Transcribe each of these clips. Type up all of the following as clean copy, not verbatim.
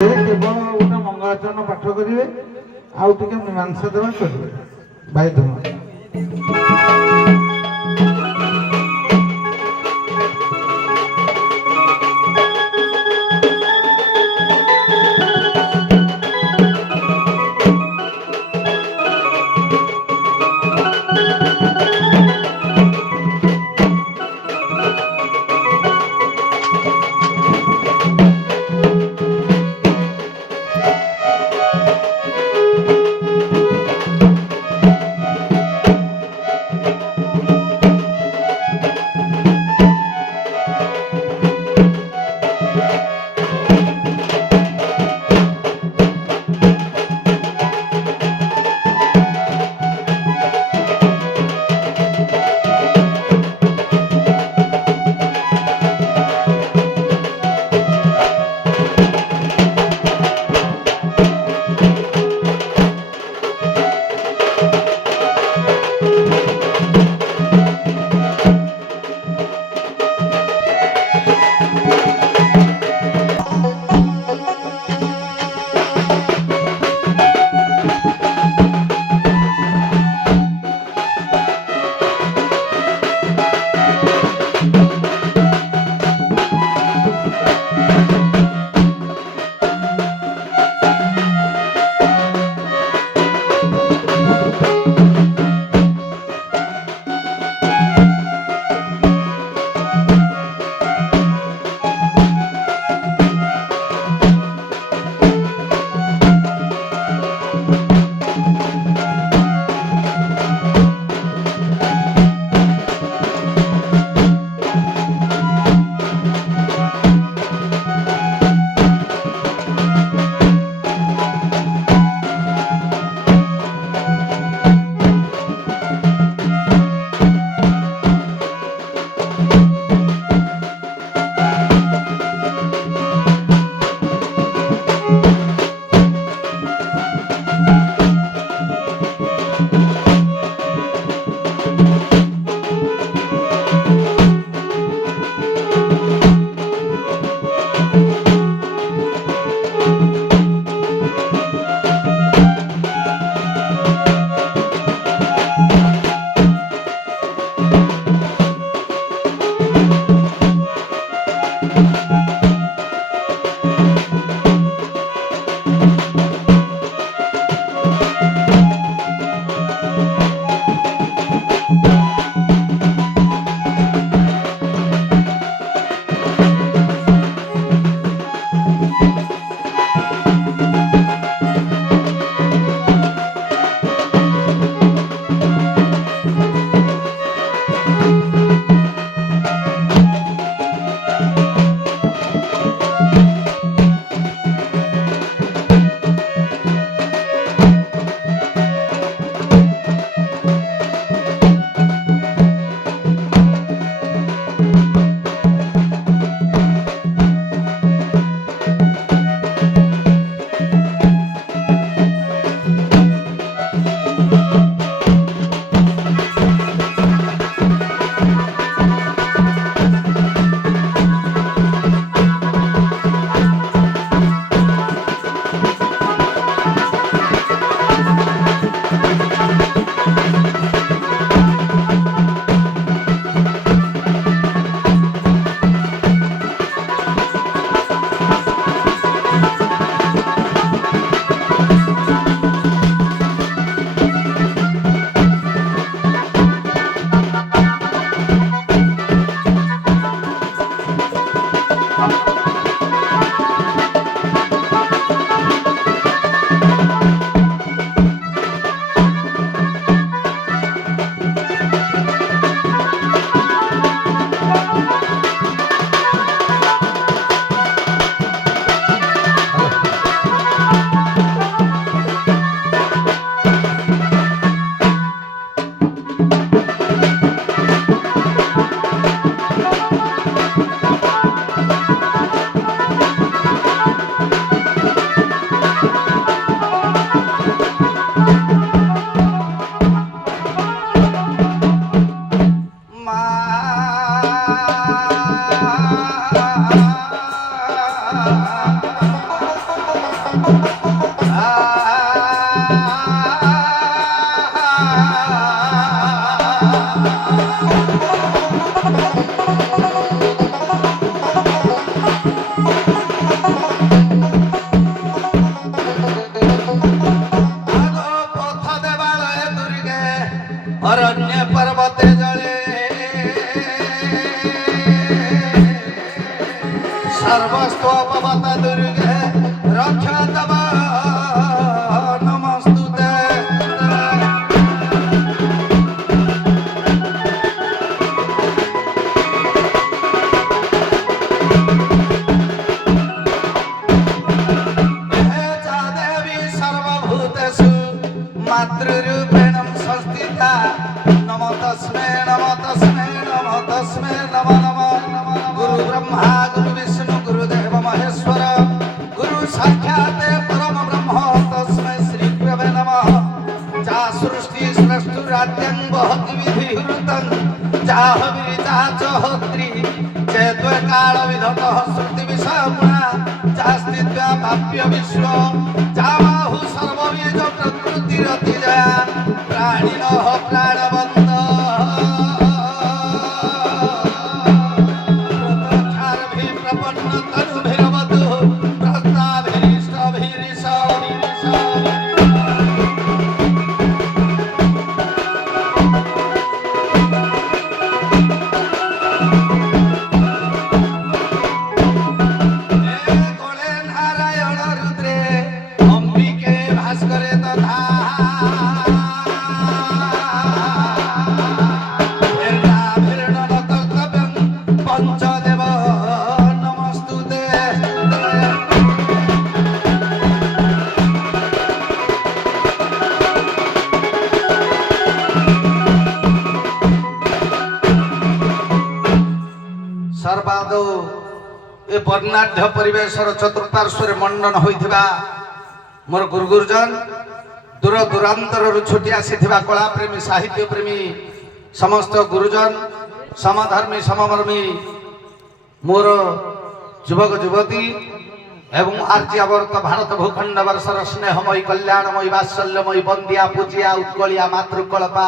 କେବଳ ଗୋଟେ ମଙ୍ଗଳାଚରଣ ପାଠ କରିବେ ଆଉ ଟିକେ ମୀମାଂସା ଦେବା କରିବେ ଭାଇ ଧର୍ମ। अरण्य पर्वते जले सर्वस्वपवत दुर्गे रक्षा तव नमस्तुते। हे च देवी सर्वभूतेषु मातृरूपेण संस्थिता नमो तस्मै नमो तस्मै नमो तस्मै नमो नमः। गुरु ब्रह्मा गुरु विष्णु गुरुदेव महेश्वर गुरु साक्षात् परम ब्रह्म तस्मै श्री गुरवे नमः। जा सृष्टि सृष्टुराद्यं वहति विधिहृतं जाह विरिचा च होत्री चेद्वे काल विधतः श्रुति विषयगुणा जास्तित्वा भाव्य विश्व जामाहु सर्वबीज प्रकृतिरतिजया प्राणिनः प्राणवन्त प्रतक्षार्भिः प्रपन्न तनुभिरवतु प्रस्ताभिरिष्टभिरिषा। सर्वादौ ए वर्णाढ्य परिवेशर चतुर्पार्श्वर मंडन होइथिबा मोर गुरु गुरुजन दूर दूरांतर छुटी आसीथिबा कला प्रेमी साहित्य प्रेमी समस्त गुरुजन समधर्मी सममर्मी मोर युवक युवती एवं आर्यावर्त भारत भूखंड वर्षर स्नेहमयी कल्याणमयी वात्सल्यमयी बंदिया पूजिया उत्कलिया मातृकल्पा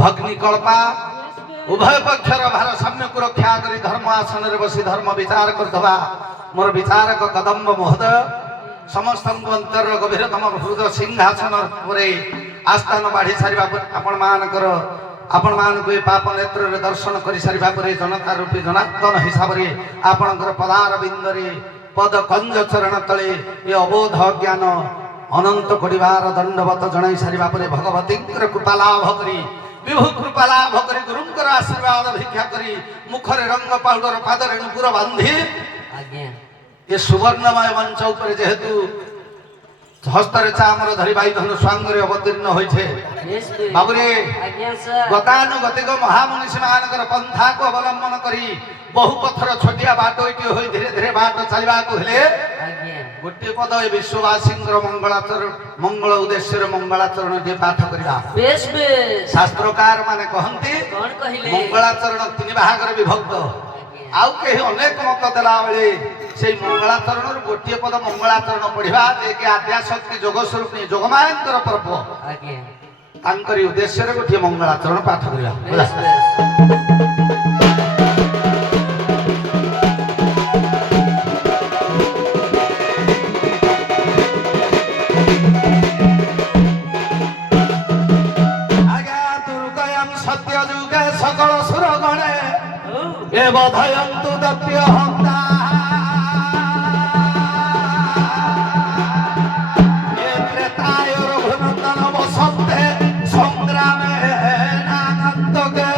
भग्निकल्पा उभय पक्षर भारसाम्यକୁ रक्षा करी धर्म आसन बसी धर्म विचार करथबा मोर विचारक कदम्ब महोदय समस्त अंतर गभीरतम हृदय सिंहासन परे आस्थान बाढ़ी सारिबा आपण मानकर पाप नेत्र दर्शन कर सारिबा परे जनता रूपी जनार्दन हिसाब रे आपणकर पदार बिंदरे पद कंज चरण तले ये अबोध ज्ञान अनंत कोडिबार दंडवत जणाई सारिबा परे भगवती कृपा लाभ करी विभु कृपा लाभ करी गुरुंकर आशीर्वाद भिक्षा करी मुखरे रंग पाउडर पादरे नुपुर बांधी ये सुवर्णमय मंच ऊपर जेहेतु हस्तरे चामर धरी बाई धनु स्वांगरे अवतीर्ण होइछे बाबुरे गतानुगतिक महामुनिषि मानकर पंथा को अवलंबन करी बहु पथर छोटिया बाट इटी होई धीरे धीरे बाट चलिबा को हेले गोटे पद ए विश्ववासींकर मंगल उद्देश्य मंगलाचरण जे पाठ करिबा बेस बेस शास्त्रकार माने कहंती कोन कहिले मंगलाचरण तीन भागरे विभक्त आउ केही अनेक मत देला बेले से मंगलाचरण गोटे पद मंगलाचरण पढ़िबा जे कि आद्याशक्ति जोग स्वरूप जोगमायंकर पर्व आज्ञा तांकरी उद्देश्य रे गोटे मंगलाचरण पाठ करिबा बेस बधयन्तु दत्त्यहन्ता ये त्रेताय रघुनन्दन वसन्ते संग्रामे नानन्दके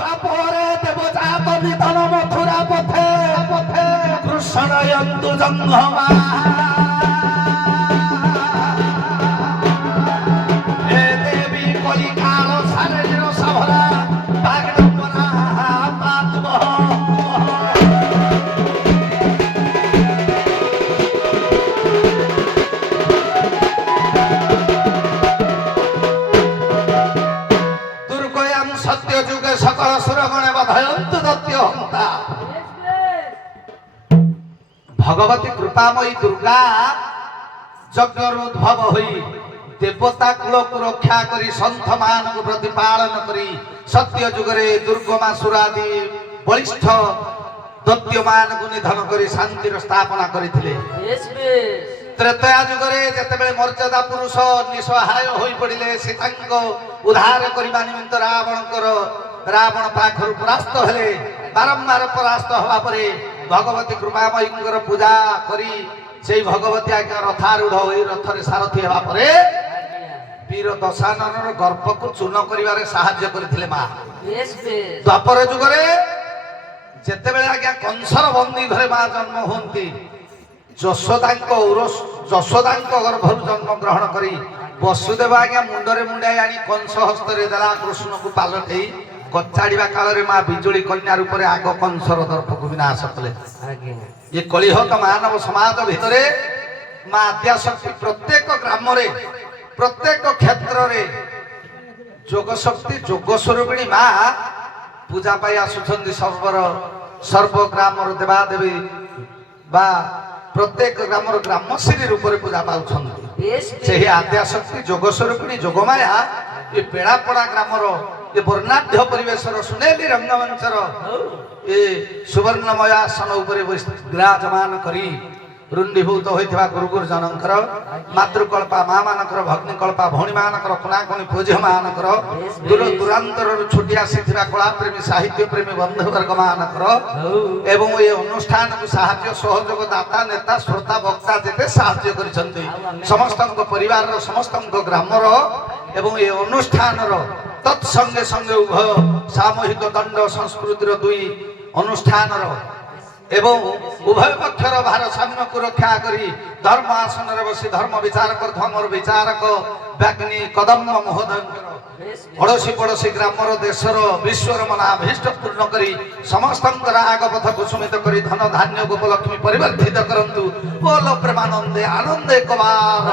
पापरे देवजात निधन मथुरा पथे कृष्णयन्तु जङ्घमा ଜୟନ୍ତୁ ଦତ୍ୟ ହନ୍ତା। ଭଗବତୀ କୃପାମୟୀ ଦୁର୍ଗା ଯଜ୍ଞରୁ ଉଦ୍ଭବ ହୋଇ ଦେବତା କୂଳକୁ ରକ୍ଷା କରି ସନ୍ଥ ମାନଙ୍କୁ ପ୍ରତିପାଳନ କରି ସତ୍ୟ ଯୁଗରେ ଦୁର୍ଗମାସୁରାଦି ବଳିଷ୍ଠ ଦୈତ୍ୟମାନଙ୍କୁ ନିଧନ କରି ଶାନ୍ତିର ସ୍ଥାପନା କରିଥିଲେ। ତ୍ରେତୟା ଯୁଗରେ ଯେତେବେଳେ ମର୍ଯ୍ୟାଦା ପୁରୁଷ ନିଃସହାୟ ହୋଇ ପଡ଼ିଲେ ସୀତାଙ୍କ ଉଦ୍ଧାର କରିବା ନିମିତ୍ତ ରାବଣ ପାଖରୁ ପରାସ୍ତ ହେଲେ। ବାରମ୍ବାର ପରାସ୍ତ ହେବା ପରେ ଭଗବତୀ କୃପାମୟୀଙ୍କର ପୂଜା କରି ସେଇ ଭଗବତୀ ଆଜ୍ଞା ରଥାରୂଢ଼ ହୋଇ ରଥରେ ସାରଥୀ ହେବା ପରେ ବୀର ଦଶାନନର ଗର୍ଭକୁ ଚୂନ କରିବାରେ ସାହାଯ୍ୟ କରିଥିଲେ ମା। ଦ୍ୱାପର ଯୁଗରେ ଯେତେବେଳେ ଆଜ୍ଞା କଂସର ବନ୍ଦୀ ଘରେ ମା ଜନ୍ମ ହୁଅନ୍ତି ଯଶୋଦାଙ୍କ ଗର୍ଭରୁ ଜନ୍ମ ଗ୍ରହଣ କରି ବସୁଦେବ ଆଜ୍ଞା ମୁଣ୍ଡରେ ମୁଣ୍ଡାଇ ଆଣି କଂସ ହସ୍ତରେ ଦେଲା କୃଷ୍ଣକୁ ପାଲଟେଇ କଚାଡ଼ିବା କାଳରେ ମା ବିଜୁଳି କନ୍ୟା ରୂପରେ ଆଗ କଂସର ଦର୍ପକୁ ବିନାଶ କଲେ। ଏ କଳିହତ ମାନବ ସମାଜ ଭିତରେ ମା ଆଦ୍ୟାଶକ୍ତି ପ୍ରତ୍ୟେକ ଗ୍ରାମରେ ପ୍ରତ୍ୟେକ କ୍ଷେତ୍ରରେ ଯୋଗ ଶକ୍ତି ଯୋଗ ସ୍ୱରୂପିଣୀ ମା ପୂଜା ପାଇ ଆସୁଛନ୍ତି। ସର୍ବ ଗ୍ରାମର ଦେବାଦେବୀ ବା ପ୍ରତ୍ୟେକ ଗ୍ରାମର ଗ୍ରାମଶ୍ରୀ ରୂପରେ ପୂଜା ପାଉଛନ୍ତି। ସେହି ଆଦ୍ୟାଶକ୍ତି ଯୋଗ ସ୍ୱରୂପିଣୀ ଯୋଗମାୟା ଏ ବେଳାପଡ଼ା ଗ୍ରାମର ଏ ବର୍ଣ୍ଣାଢ୍ୟ ପରିବେଶର ସୁନେଲି ରଙ୍ଗମଞ୍ଚର ଏ ସୁବର୍ଣ୍ଣମୟ ଆସନ ଉପରେ ବିରାଜମାନ କରି ରୁଣ୍ଡୀଭୂତ ହୋଇଥିବା ଗୁରୁଜନଙ୍କର ମାତୃକଳ୍ପା ମା ମାନଙ୍କର ଭଗ୍ନିକଳ୍ପା ଭଉଣୀ ମାନଙ୍କର କୁଣାକୁଣି ପୂଜ୍ୟ ମାନଙ୍କର ଦୂର ଦୂରାନ୍ତରରୁ ଛୁଟି ଆସିଥିବା କଳାପ୍ରେମୀ ସାହିତ୍ୟ ପ୍ରେମୀ ବନ୍ଧୁବର୍ଗ ମାନଙ୍କର ଏବଂ ଏ ଅନୁଷ୍ଠାନକୁ ସାହାଯ୍ୟ ସହଯୋଗ ଦାତା ନେତା ଶ୍ରୋତା ବକ୍ତା ଯେତେ ସାହାଯ୍ୟ କରିଛନ୍ତି ସମସ୍ତଙ୍କ ପରିବାରର ସମସ୍ତଙ୍କ ଗ୍ରାମର ଏବଂ ଏ ଅନୁଷ୍ଠାନର ତତ୍ସଙ୍ଗେ ସଙ୍ଗେ ଉଭୟ ସାମୂହିକ ଦଣ୍ଡ ସଂସ୍କୃତିର ଦୁଇ ଅନୁଷ୍ଠାନର ଏବଂ ଉଭୟ ପକ୍ଷର ଭାରସାମ୍ୟକୁ ରକ୍ଷା କରି ଧର୍ମ ଆସନରେ ବସି ଧର୍ମ ବିଚାରକ ଧର୍ମର ବିଚାରକ ବ୍ୟାଗ୍ନି କଦମ୍ବ ମହୋଦୟଙ୍କର ପଡ଼ୋଶୀ ପଡ଼ୋଶୀ ଗ୍ରାମର ଦେଶର ବିଶ୍ୱର ମନାଭୀଷ୍ଟ ପୂର୍ଣ୍ଣ କରି ସମସ୍ତଙ୍କର ଆଗପଥ କୁସୁମିତ କରି ଧନ ଧାନ୍ୟ ଗୋପଲକ୍ଷ୍ମୀ ପରିବର୍ଦ୍ଧିତ କରନ୍ତୁ। ବୋଲ ପ୍ରେମାନନ୍ଦେ ଆନନ୍ଦେ କବାର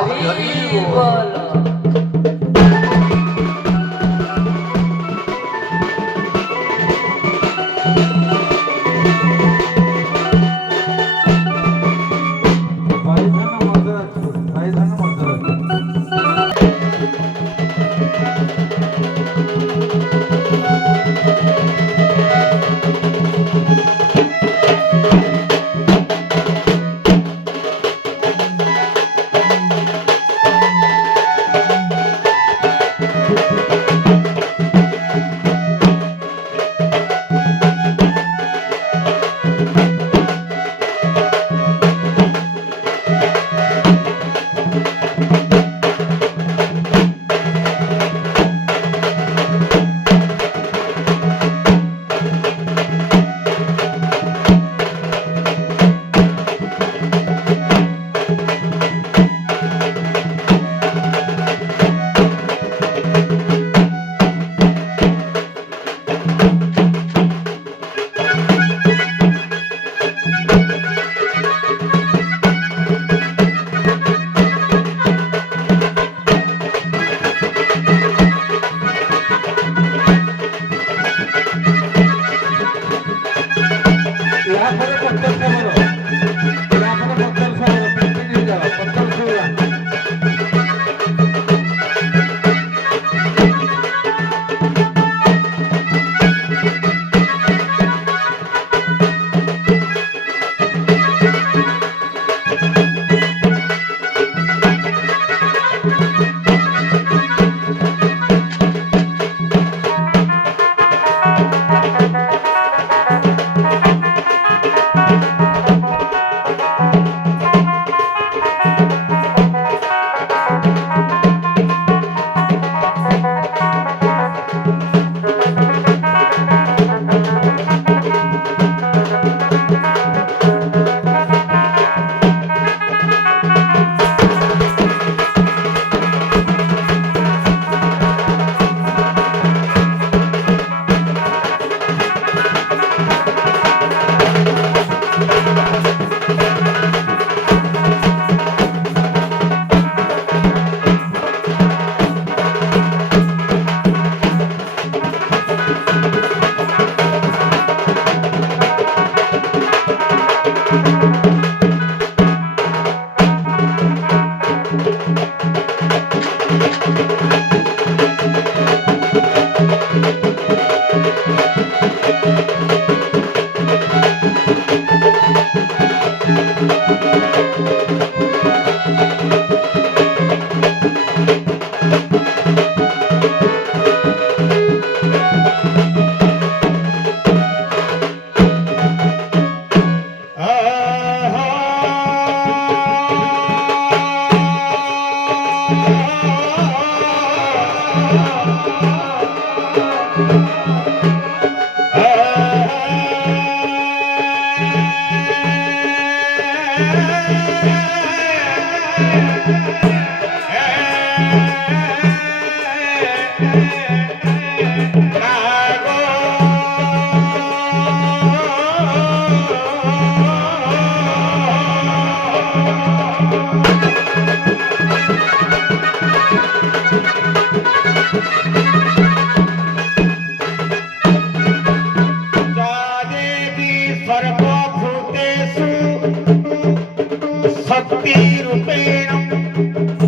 शक्तिरूपेण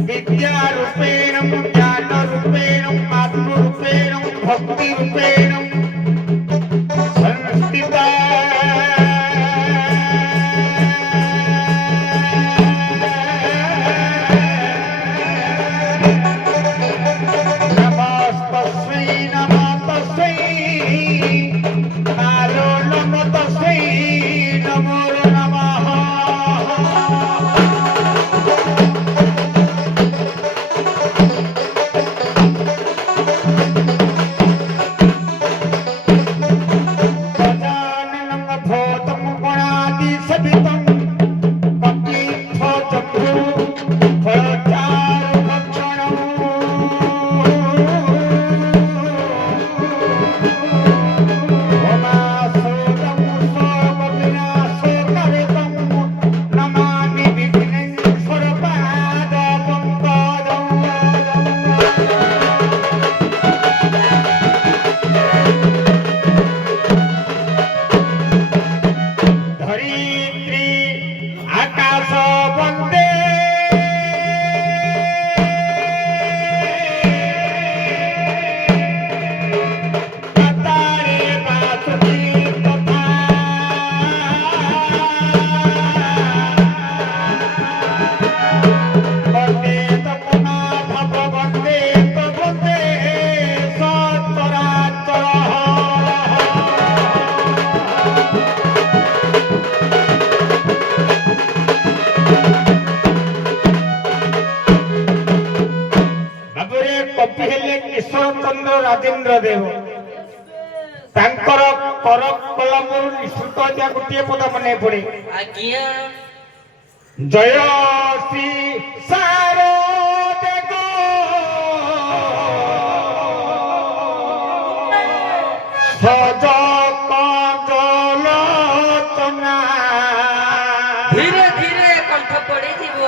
विद्यारूपेण ज्ञानरूपेण आत्मरूपेण भक्तिरूपेण संस्थिता नमस्तस्मै नमस्तस्मै कालो नमस्तस्मै नमो नमः। आकाश बंदे कतारे बासुकी तथा बंदे तपनाथ बंदे बंदे सचराचर कवि हेले ईश्वर चंद्र राजेंद्र देव तांकर कर कलम निश्चित गोटे पद मन पड़े आज्ञा जय श्री शारदेव सज कजलोचना धीरे धीरे कंठ पड़ी जीव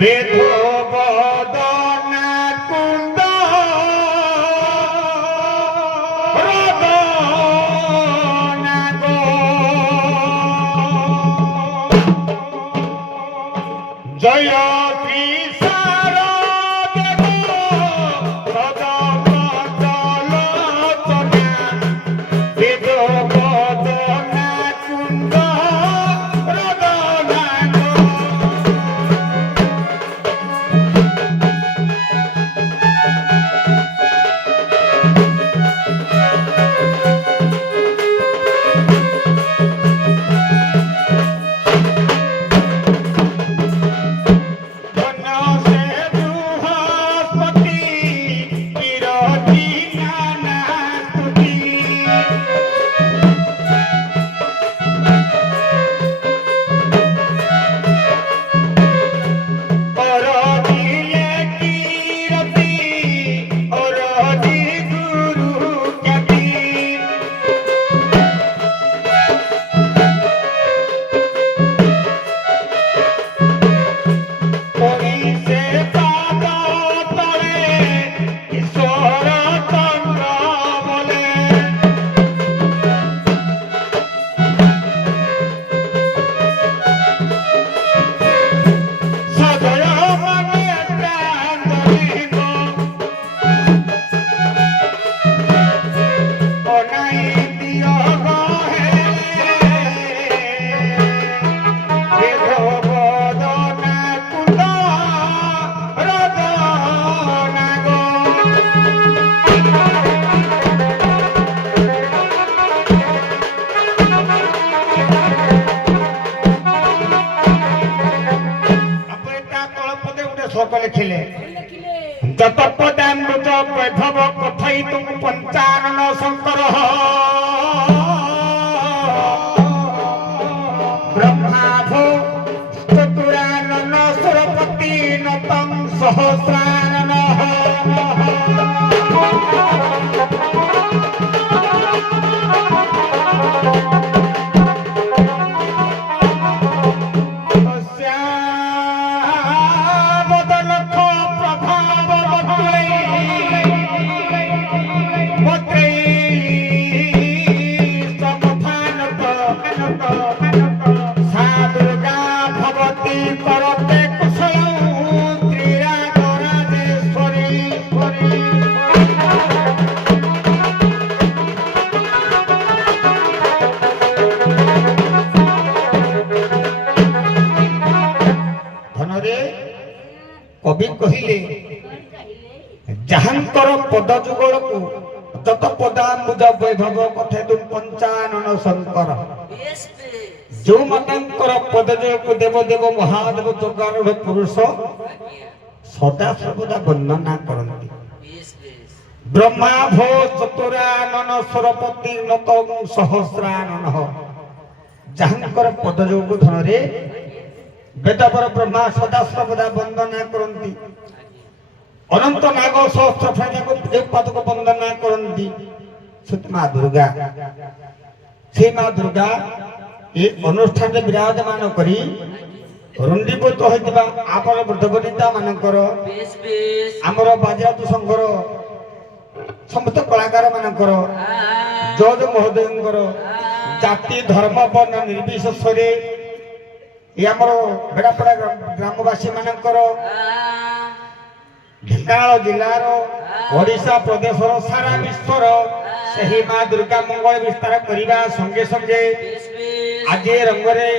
वेद बदना कुंद रदना गो जय श्री शारदेव सज कजलोचना वेद बदना कुंद रदना गो। ପାଇ ତୁମ ପଞ୍ଚାନନ ଶଙ୍କର ବ୍ରହ୍ମାଭୂ ଚତୁରାନନ ସୁରପତି ନତଂ ସହସ୍ରାନନ कवि कहिले जहांकर पद जुगल को जत पदाम्बुज वैभव कथे तुम पंचानन शंकर जो मातांकर पद जुगल देव देव महादेव दुर्गारूढ़ पुरुष सदा सर्वदा वंदना करती ब्रह्मा भो चतुरानन सरपति नतं सहस्रानन जहांकर पद जुगल धन रे वेदपर ब्रह्मा सदा सर्वदा वंदना करती अनंत नाग सहस्र फणा को पादक वंदना करती माँ दुर्गा से माँ दुर्गा ये अनुष्ठान विराजमान करी रुंडीभूत होता आपर वृद्धवनिता मानकर आमर बाजारात संघर समस्त कलाकार मानकर जज महोदय जाति धर्म वर्ण निर्विशेष ये आमर बेड़ापड़ा ग्रामवासी मानकर ढेंकानाल जिलार ओडिशा प्रदेश सारा विश्वर से माँ दुर्गा मंगल विस्तार करने संगे संगे आज रंगरे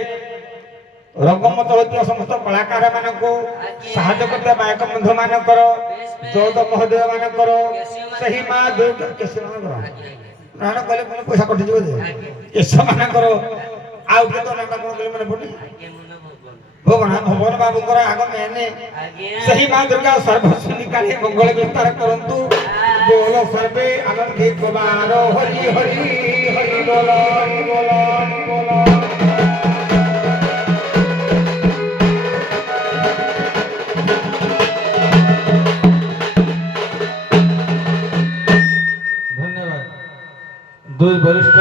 रंगमत होता समस्त कलाकार मानक साहाय्य करता गायक बंधु मानकर जज महोदय मानकर से माँ दुर्गा केश नाना कहले पैसा कटिज केश मानकर आउ के तो नाना कौन कहले मन पड़े भगवान बाबूंकर आग मैंने सही माँ दुर्गा सर्वस्व निकाली मंगल विस्तार करंतु बोलो सर्वे आनंदित कुमार हरि हरि हरि बोलो बोलो बोलो धन्यवाद दुई वरिष्ठ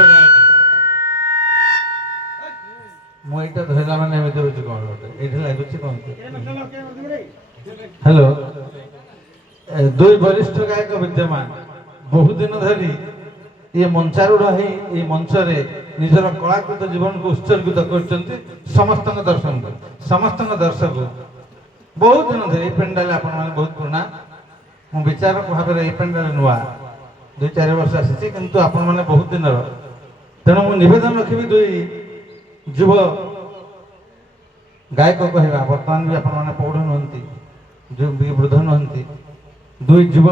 मुझे धरला मैंने कौन लगुच कौन हेलो दुई वरिष्ठ गायक विद्यमान बहुत दिन धरी ये मंचारूढ़ है ये मंच रे निजर कलाकृत जीवन को उत्सर्गित कर समस्त दर्शन समस्त दर्शक बहुत दिन धरी पेंडाल आपण बहुत पुराना मो विचारक भाव में पेंडाल नुआ 2-4 वर्ष आसी किंतु आपण मैंने बहुत दिन तेणु मुझे निवेदन रखी दुई युव गायक कहवा बर्तमान भी आपण मैंने पौढ़ नुहति जो भी वृद्ध नुहति दुई युव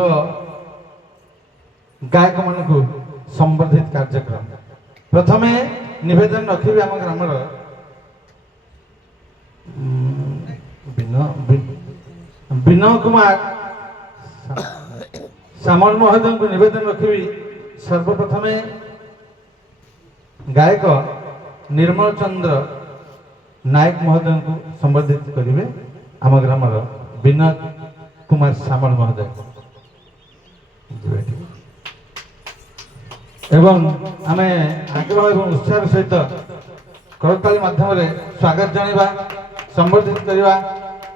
गायक मान को संवर्धित कार्यक्रम प्रथम निवेदन रखी आम ग्रामर विनय कुमार सामल महोदय को निवेदन रखी सर्वप्रथम गायक निर्मल चंद्र नायक महोदय को संवर्धित करेंगे आम ग्रामर विनय कुमार सामल महोदय एवं आमे आग्रह एवं उत्साह सहित करताली माध्यम स्वागत जाना संवर्धित करवा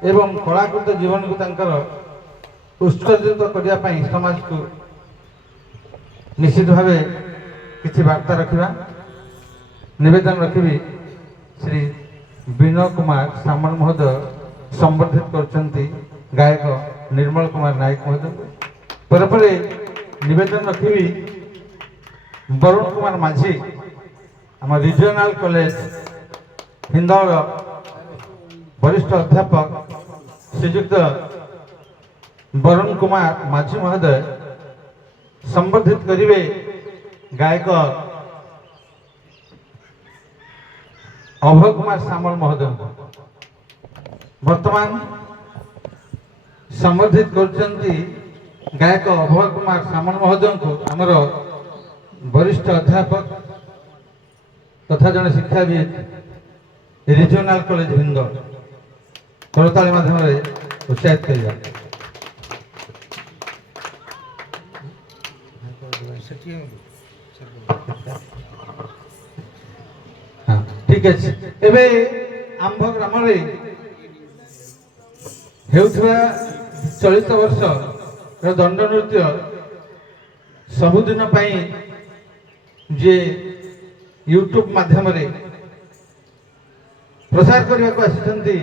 एवं कलाकृत जीवन को तांकर उत्सर्जित करने समाज को निश्चित भाव किसी वार्ता रखा निवेदन रखी श्री विनय कुमार सामल महोदय संवर्धित कर गायक निर्मल कुमार नायक महोदय पर निवेदन रखी वरुण कुमार माझी आम रिजनल कॉलेज हिंदौल वरिष्ठ अध्यापक श्रीयुक्त वरुण कुमार माझी महोदय संवर्धित करेंगे गायक अभय कुमार सामल महोदय वर्तमान संवर्धित कर ଗାୟକ ଅଭୟ କୁମାର ସାମଲ ମହୋଦୟଙ୍କୁ ଆମର ବରିଷ୍ଠ ଅଧ୍ୟାପକ ତଥା ଜଣେ ଶିକ୍ଷାବିତ ରିଜିଓନାଲ କଲେଜ ଭିନ୍ଦ କରତାଳି ମାଧ୍ୟମରେ ଉତ୍ସାହିତ କରିବା। ହଁ ଠିକ ଅଛି। ଏବେ ଆମ୍ଭ ଗ୍ରାମରେ ହେଉଥିବା ଚଳିତ ବର୍ଷର ଦଣ୍ଡ ନୃତ୍ୟ ସବୁଦିନ ପାଇଁ ଯିଏ ୟୁଟ୍ୟୁବ ମାଧ୍ୟମରେ ପ୍ରସାର କରିବାକୁ ଆସିଛନ୍ତି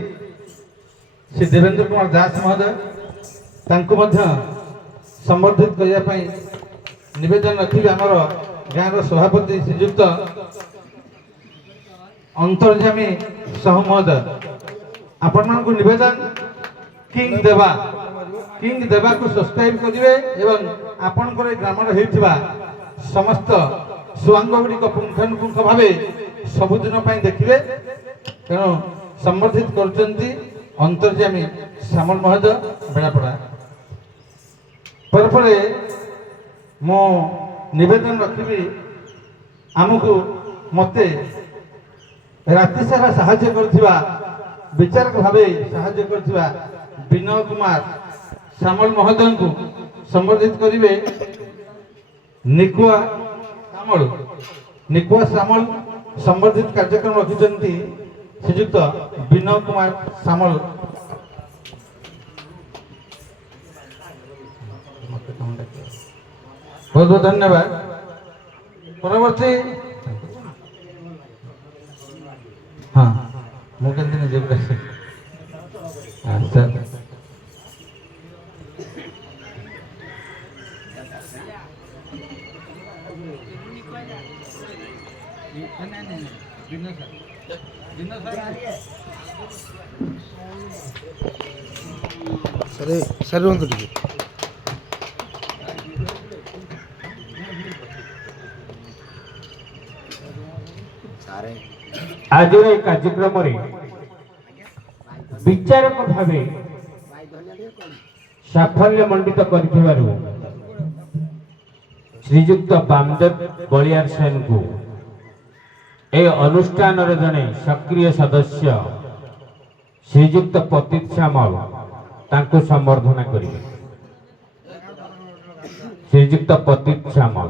ଶ୍ରୀ ଦେବେନ୍ଦ୍ର କୁମାର ଦାସ ମହୋଦୟ, ତାଙ୍କୁ ମଧ୍ୟ ସମ୍ବର୍ଦ୍ଧିତ କରିବା ପାଇଁ ନିବେଦନ ରଖିବେ ଆମର ଗାଁର ସଭାପତି ଶ୍ରୀଯୁକ୍ତ ଅନ୍ତର୍ଯାମୀ ସାହୁ ମହୋଦୟ। ଆପଣମାନଙ୍କୁ ନିବେଦନ କିଙ୍ଗ ଦେବାକୁ ସବସ୍କ୍ରାଇବ କରିବେ ଏବଂ ଆପଣଙ୍କର ଏ ଗ୍ରାମରେ ହେଉଥିବା ସମସ୍ତ ସୁଆଙ୍ଗ ଗୁଡ଼ିକ ପୁଙ୍ଖାନୁପୁଙ୍ଖ ଭାବେ ସବୁଦିନ ପାଇଁ ଦେଖିବେ। ତେଣୁ ସମ୍ବର୍ଦ୍ଧିତ କରୁଛନ୍ତି ଅନ୍ତର୍ଯାମୀ ସାମଲ ମହୋଦୟ ବେଳାପଡ଼ା। ପରେ ମୁଁ ନିବେଦନ ରଖିବି ମୋତେ ରାତି ସାରା ସାହାଯ୍ୟ କରୁଥିବା ବିଚାରକ ଭାବେ ସାହାଯ୍ୟ କରୁଥିବା ବିନୟ କୁମାର ସାମଲ ମହୋଦୟଙ୍କୁ ସମ୍ବର୍ଦ୍ଧିତ କରିବେ ନିକୁଆ ସାମଲ ସମ୍ବର୍ଦ୍ଧିତ କାର୍ଯ୍ୟକ୍ରମ ରଖିଛନ୍ତି ଶ୍ରୀଯୁକ୍ତ ବିନୟ କୁମାର ସାମଲ। ବହୁତ ବହୁତ ଧନ୍ୟବାଦ। ପରବର୍ତ୍ତୀ ହଁ ମୁଁ କେମିତି ନିଜେ ଆଚ୍ଛା ସାର୍ ରୁହନ୍ତୁ ଟିକେ। ଆଜିର ଏହି କାର୍ଯ୍ୟକ୍ରମରେ ବିଚାରକ ଭାବେ ସାଫଲ୍ୟ ମଣ୍ଡିତ କରିଥିବାରୁ ଶ୍ରୀଯୁକ୍ତ ବାମଦେବ ବଳିଆର ସେନଙ୍କୁ ଏହି ଅନୁଷ୍ଠାନର ଜଣେ ସକ୍ରିୟ ସଦସ୍ୟ ଶ୍ରୀଯୁକ୍ତ ପତିତ ସାମଲ ତାଙ୍କୁ ସମ୍ବର୍ଦ୍ଧନା କରିବେ। ଶ୍ରୀଯୁକ୍ତ ପତିତ ସାମଲ।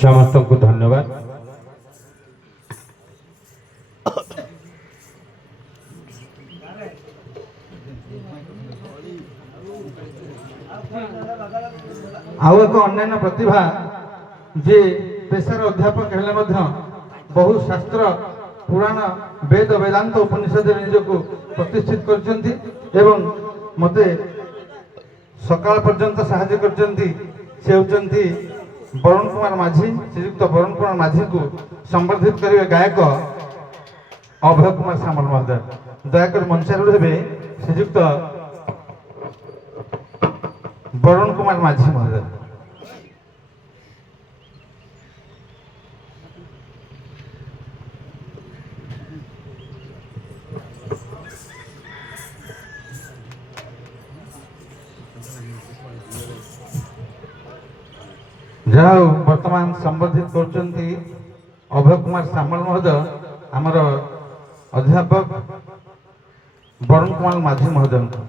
ସମସ୍ତଙ୍କୁ ଧନ୍ୟବାଦ। ଆଉ ଏକ ଅନ୍ୟାନ୍ୟ ପ୍ରତିଭା ଯେ ପେଶାର ଅଧ୍ୟାପକ ହେଲେ ମଧ୍ୟ ବହୁ ଶାସ୍ତ୍ର ପୁରାଣ ବେଦ ବେଦାନ୍ତ ଉପନିଷଦରେ ନିଜକୁ ପ୍ରତିଷ୍ଠିତ କରିଛନ୍ତି ଏବଂ ମୋତେ ସକାଳ ପର୍ଯ୍ୟନ୍ତ ସାହାଯ୍ୟ କରିଛନ୍ତି। ସେ ହେଉଛନ୍ତି ବରୁଣ କୁମାର ମାଝୀ। ଶ୍ରୀଯୁକ୍ତ ବରୁଣ କୁମାର ମାଝୀଙ୍କୁ ସମ୍ବର୍ଦ୍ଧିତ କରିବେ ଗାୟକ ଅଭୟ କୁମାର ସାମଲ ମହୋଦୟ। ଦୟାକରି ମଞ୍ଚାରୂଢ଼ ହେବେ ଶ୍ରୀଯୁକ୍ତ ବରୁଣ କୁମାର ମାଝୀ ମହୋଦୟ। ଯାହା ହଉ ବର୍ତ୍ତମାନ ସମ୍ବୋଧିତ କରୁଛନ୍ତି ଅଭୟ କୁମାର ସାମଲ ମହୋଦୟ ଆମର ଅଧ୍ୟାପକ ବରୁଣ କୁମାର ମାଝୀ ମହୋଦୟଙ୍କୁ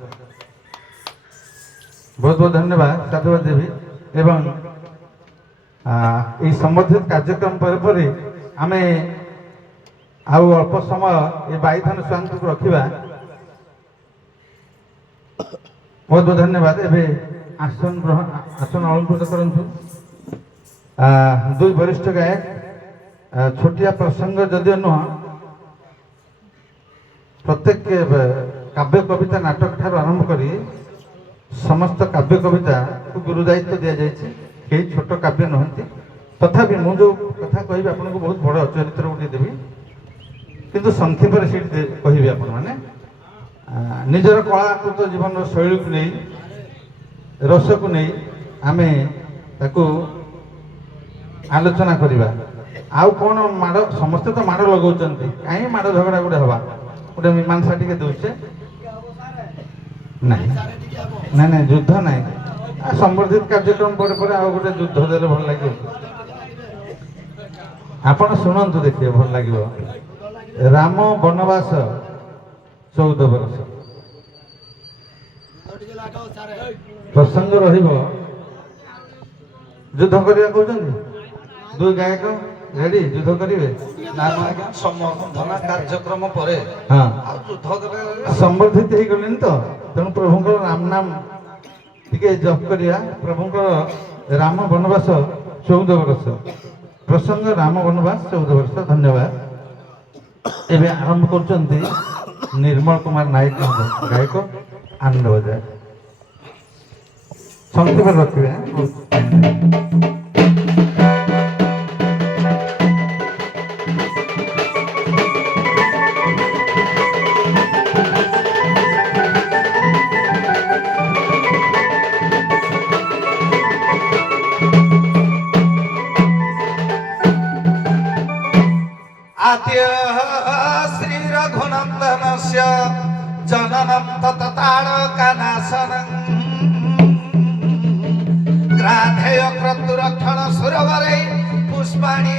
ବହୁତ ବହୁତ ଧନ୍ୟବାଦ ସାଧୁବାଦ ଦେବି। ଏବଂ এই ସମ୍ବୋଧିତ କାର୍ଯ୍ୟକ୍ରମ ପରେ ଆମେ ଆଉ ଅଳ୍ପ ସମୟ ଏ ବାଇଧନ ସ୍ୱାମୀଙ୍କୁ ରଖିବା। ବହୁତ ବହୁତ ଧନ୍ୟବାଦ। ଏବେ ଆସନ ଅଳଙ୍କୃତ କରନ୍ତୁ ଦୁଇ ବରିଷ୍ଠ ଗାୟକ। ଛୋଟିଆ ପ୍ରସଙ୍ଗ ଯଦିଓ ନୁହଁ, ପ୍ରତ୍ୟେକ କାବ୍ୟ କବିତା ନାଟକ ଠାରୁ ଆରମ୍ଭ କରି ସମସ୍ତ କାବ୍ୟ କବିତାକୁ ଗୁରୁ ଦାୟିତ୍ୱ ଦିଆଯାଇଛି। କେହି ଛୋଟ କାବ୍ୟ ନୁହନ୍ତି, ତଥାପି ମୁଁ ଯେଉଁ କଥା କହିବି ଆପଣଙ୍କୁ ବହୁତ ବଡ଼ ଚରିତ୍ର ଗୋଟିଏ ଦେବି, କିନ୍ତୁ ସଂକ୍ଷେପରେ ସେଇଠି କହିବି ଆପଣମାନେ। ନିଜର କଳାକୃତ ଜୀବନର ଶୈଳୀକୁ ନେଇ, ରସକୁ ନେଇ ଆମେ ତାକୁ ଆଲୋଚନା କରିବା। ଆଉ କ'ଣ ମାଡ଼, ସମସ୍ତେ ତ ମାଡ଼ ଲଗାଉଛନ୍ତି, କାହିଁ ମାଡ଼ ଝଗଡ଼ା ଗୋଟେ ହେବା, ଗୋଟେ ମୀମାଂସା ଟିକେ ଦେଉଛେ। ନାଇଁ ନାଇଁ ନାଇଁ, ଯୁଦ୍ଧ ନାହିଁ। ସମ୍ବର୍ଦ୍ଧିତ କାର୍ଯ୍ୟକ୍ରମ ପରେ ପରେ ଆଉ ଗୋଟେ ଯୁଦ୍ଧ ଦେଲେ ଭଲ ଲାଗିବ। ଆପଣ ଶୁଣନ୍ତୁ, ଦେଖିବେ ଭଲ ଲାଗିବ। ରାମ ବନବାସ 14 ବର୍ଷ ପ୍ରସଙ୍ଗ ରହିବ। ଯୁଦ୍ଧ କରିବା କହୁଛନ୍ତି, ଦୁଇ ଗାୟକ ରେଡି ଯୁଦ୍ଧ କରିବେ? ନା ଆଜ୍ଞା, ସମ୍ବର୍ଦ୍ଧନା କାର୍ଯ୍ୟକ୍ରମ ପରେ ହଁ, ଆଉ ଯୁଦ୍ଧ କଲେ ସମ୍ବର୍ଦ୍ଧିତ ହେଇଗଲେଣି ତ, ତେଣୁ ପ୍ରଭୁଙ୍କର ରାମ ନାମ ଟିକେ ଜପ କରିବା। ପ୍ରଭୁଙ୍କର ରାମ ବନବାସ 14 ବର୍ଷ ପ୍ରସଙ୍ଗ, ରାମ ବନବାସ 14 ବର୍ଷ। ଧନ୍ୟବାଦ। ଏବେ ଆରମ୍ଭ କରୁଛନ୍ତି ନିର୍ମଳ କୁମାର ନାୟକ ଗାୟକ, ଆନନ୍ଦ ବଜାର। ସଂକ୍ଷେପ ରଖିବେ। आद्य श्री रघुनन्दनस्य जननं तत्तारकानाशनं ग्राधेय क्रतुरक्षण सुरवरे पुष्पाणि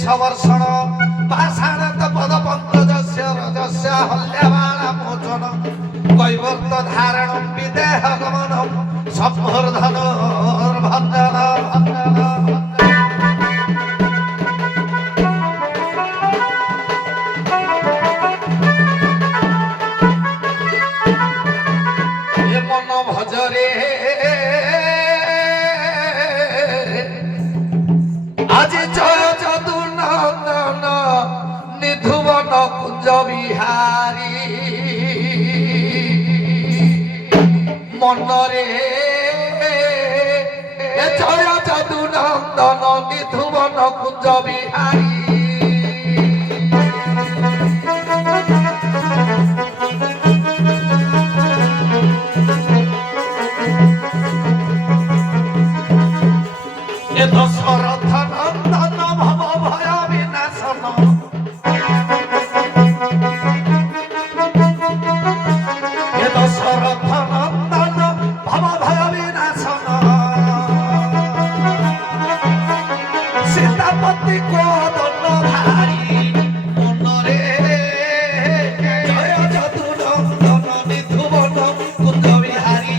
सवर्षण पाषाणत पदपङ्कजस्य रजस्य हल्याबाणमोचन कैवर्त धारणं विदेह गमनं संवर्धनोर्भञ्जन ভজরে আজি জয় যদু নন্দন নিধুবন কুঞ্জ বিহারী মনরে জয় যদু নন্দন নিধুবন কুঞ্জ বিহারী দশরথ নন্দন ভব ভয় বিনাশন দশরথ নন্দন ভব ভয় বিনাশন সীতাপতি কোদণ্ড ধারী মনরে জয় যদু নন্দন নিধুবন কুঞ্জ বিহারী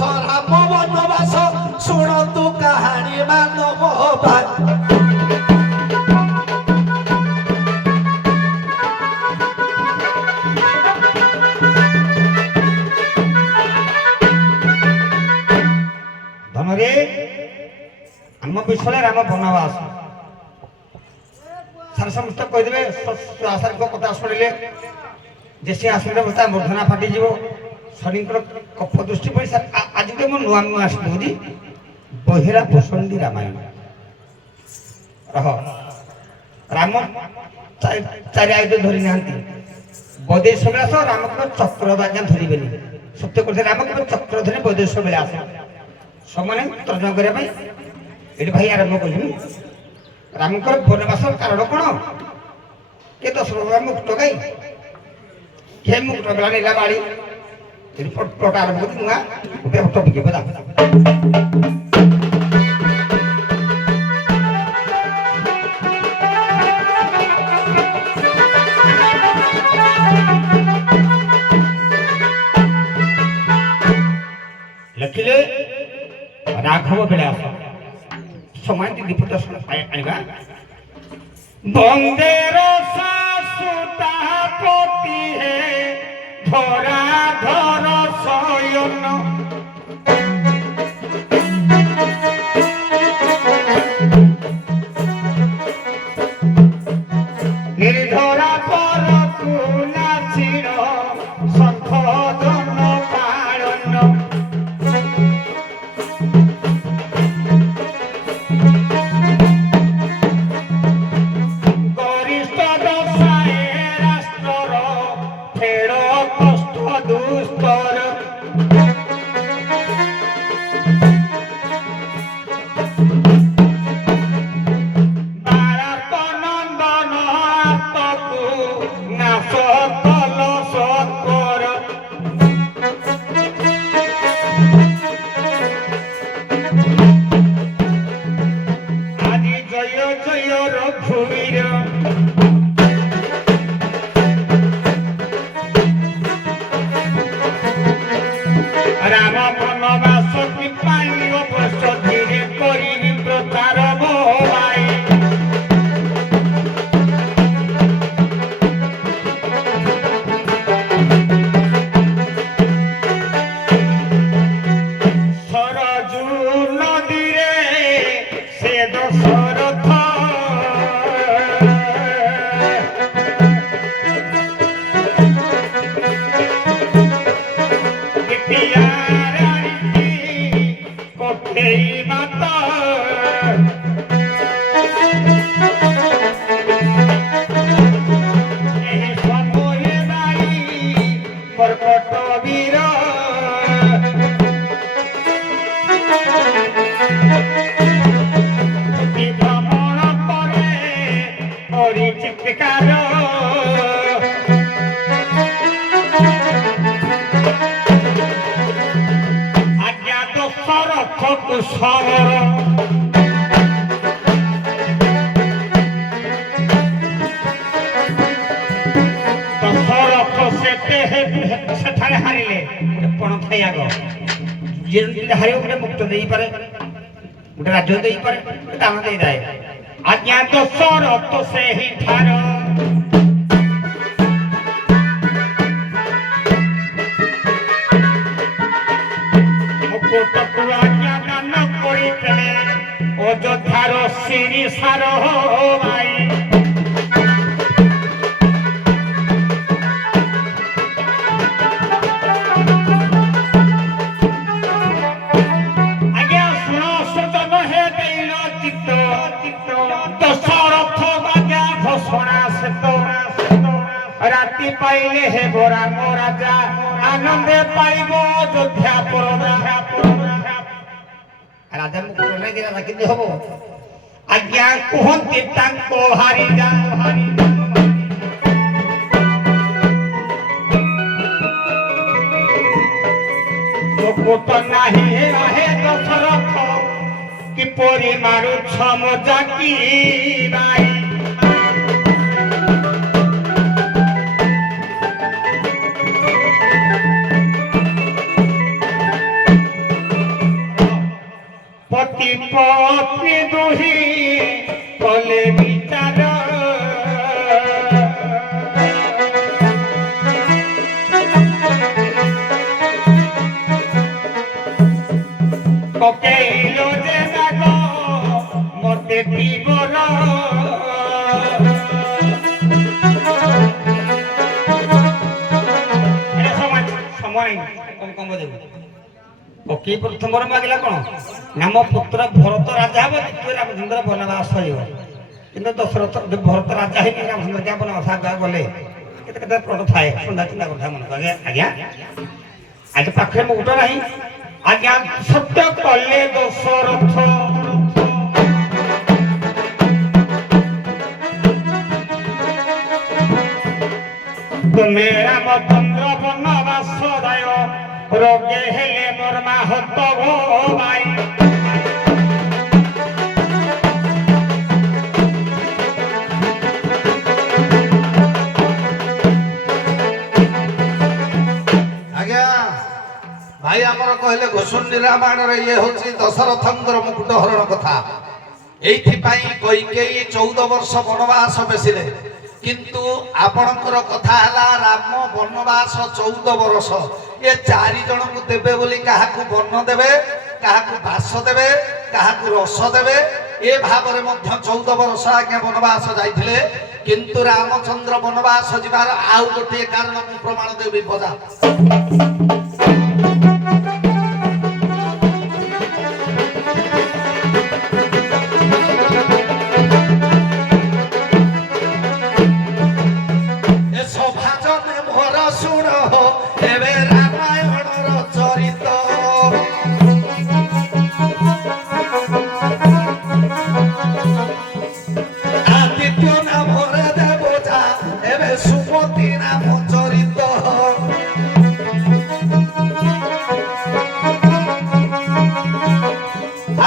ରାମ ବନବାସ ଶୁଣନ୍ତୁ କାହାଣୀ ମାନବ ଭାଇ। ଧନରେ ଆମ ବିଷୟରେ ରାମ ବନବାସ ସାର୍ ସମସ୍ତେ କହିଦେବେ ଆଶାଙ୍କ କଥା ଶୁଣିଲେ ଯେ ସେ ଆସିଲେ ତା ମୂର୍ଧନା ଫାଟିଯିବ ଶନିଙ୍କର କଫ ଦୃଷ୍ଟି ପଡ଼ି ସାର୍ ଆଜି ତ ମୁଁ ନୂଆ ନୂଆ ଆସିଲି ବହିରା ବସନ୍ତି ରାମାୟଣ ରହ ରାମ ଚାରି ଆୟୁଧ ଧରି ନାହାନ୍ତି ବୈଦେଶ ବିଳାସ ରାମ କେବେ ଚକ୍ର ଆଜ୍ଞା ଧରିବେନି ସତ୍ୟ କରିଥିଲେ ରାମ କେବେ ଚକ୍ର ଧରି ବୈଦେଶ ବିଳାସ ସମାନେ ତର୍ଜମା କରିବା ପାଇଁ ଏଠି ଭାଇ ଆରମ୍ଭ କରିବି ରାମଙ୍କର ବନବାସର କାରଣ କ'ଣ କିଏ ଦଶରଥ ମୁକ୍ତ ଗାଇ କିଏ ମୁକ୍ତ ବେଳା ନେଲା ବାଡ଼ି ଏଠି ଫଟୋ ଆରମ୍ଭ କରି ନୂଆ ଗୋଟେ ଟପିକ ବୋଲା ଲେଖିଲେ ରାଘବ ବିଳାସ ସମୟ ଦୀପଟ ଆଣିବା ବନ୍ଦେର ସୁତାପତି ହେ ଧରା ଧର ଶୟନ ନିର୍ଧରା ପରକୁ ନାଚିର ଶଙ୍ଖ ଧନ ପାଳନ ସେଠାରେ ହାରିଲେ ପଣ ଥାଇ ଆଗ ଯିଏ ହାରିବ ଗୋଟେ ମୁକ୍ତ ଦେଇପାରେ ଗୋଟେ ରାଜ୍ୟ ଦେଇପାରେ ଦାନ ଦେଇଥାଏ ଆଜ୍ଞା ଦଶରଥ ସେହି ଠାର ମୁକୁଟକୁ ଆଜ୍ଞା ଦାନ କରିଥିଲେ ଅଯୋଧ୍ୟାର ସିରି ସାର ଭାଇ রাতি পাইলে হে রাম রাজা আনন্দে পাইব অযোধ্যা রাজা মুখ রাজা কিন্তু হব আজ্ঞা কুহন্তি তাঙ্ক হারি যা মুকুট নাহি রহে দশরথ কিপরি মারুছ মজা কি বাই ପତି ପତ୍ନୀ ଦୁହି କଲେ ବିଚାର ପକେଇଲ ଯେ ଦାଗ ମତେ ପିବର ସମୟ କମ ଦେବୁ ପକେଇ ପ୍ରଥମର ମାଗିଲା କଣ ନା ମୋ ପୁତ୍ର ଭରତ ରାଜା ହେବ ଦ୍ୱିତୀୟ ରାମଚନ୍ଦ୍ର ବନବାସ ଯିବ କିନ୍ତୁ ଦଶରଥ ଭରତ ରାଜା ହେଇକି ରାମଚନ୍ଦ୍ର ଯା ବନବାସ ଗଲେ କେତେ କେତେ ପ୍ରଣ ଥାଏ ସୁନ୍ଦର ଚିନ୍ତା କଥା ମନେ ଆଜ୍ଞା ଆଜ୍ଞା ଆଜି ପାଖରେ ମୁକୁଟ ନାହିଁ ଆଜ୍ଞା ସତ୍ୟ କଲେ ଦଶରଥ ତୁମେ ରାମଚନ୍ଦ୍ର ବନବାସ ଦାୟ ରୋଗେ ହେଲେ ମୋର ମାହତ ଭାଇ ଆଜ୍ଞା ଭାଇ ଆମର କହିଲେ ଘୋଷୁଣ୍ଡି ରାମାୟଣରେ ଇଏ ହଉଛି ଦଶରଥଙ୍କର ମୁକୁଟ ହରଣ କଥା ଏଇଥିପାଇଁ କୈକେୟୀ 14 ବର୍ଷ ବନବାସ ବେଶିଲେ କିନ୍ତୁ ଆପଣଙ୍କର କଥା ହେଲା ରାମ ବନବାସ 14 ବର୍ଷ ଏ 4 ଜଣଙ୍କୁ ଦେବେ ବୋଲି କାହାକୁ ବନ ଦେବେ କାହାକୁ ବାସ ଦେବେ କାହାକୁ ରସ ଦେବେ ଏ ଭାବରେ ମଧ୍ୟ 14 ବର୍ଷ ଆଜ୍ଞା ବନବାସ ଯାଇଥିଲେ କିନ୍ତୁ ରାମଚନ୍ଦ୍ର ବନବାସ ଯିବାର ଆଉ ଗୋଟିଏ କାରଣ ମୁଁ ପ୍ରମାଣ ଦେବି ପଦା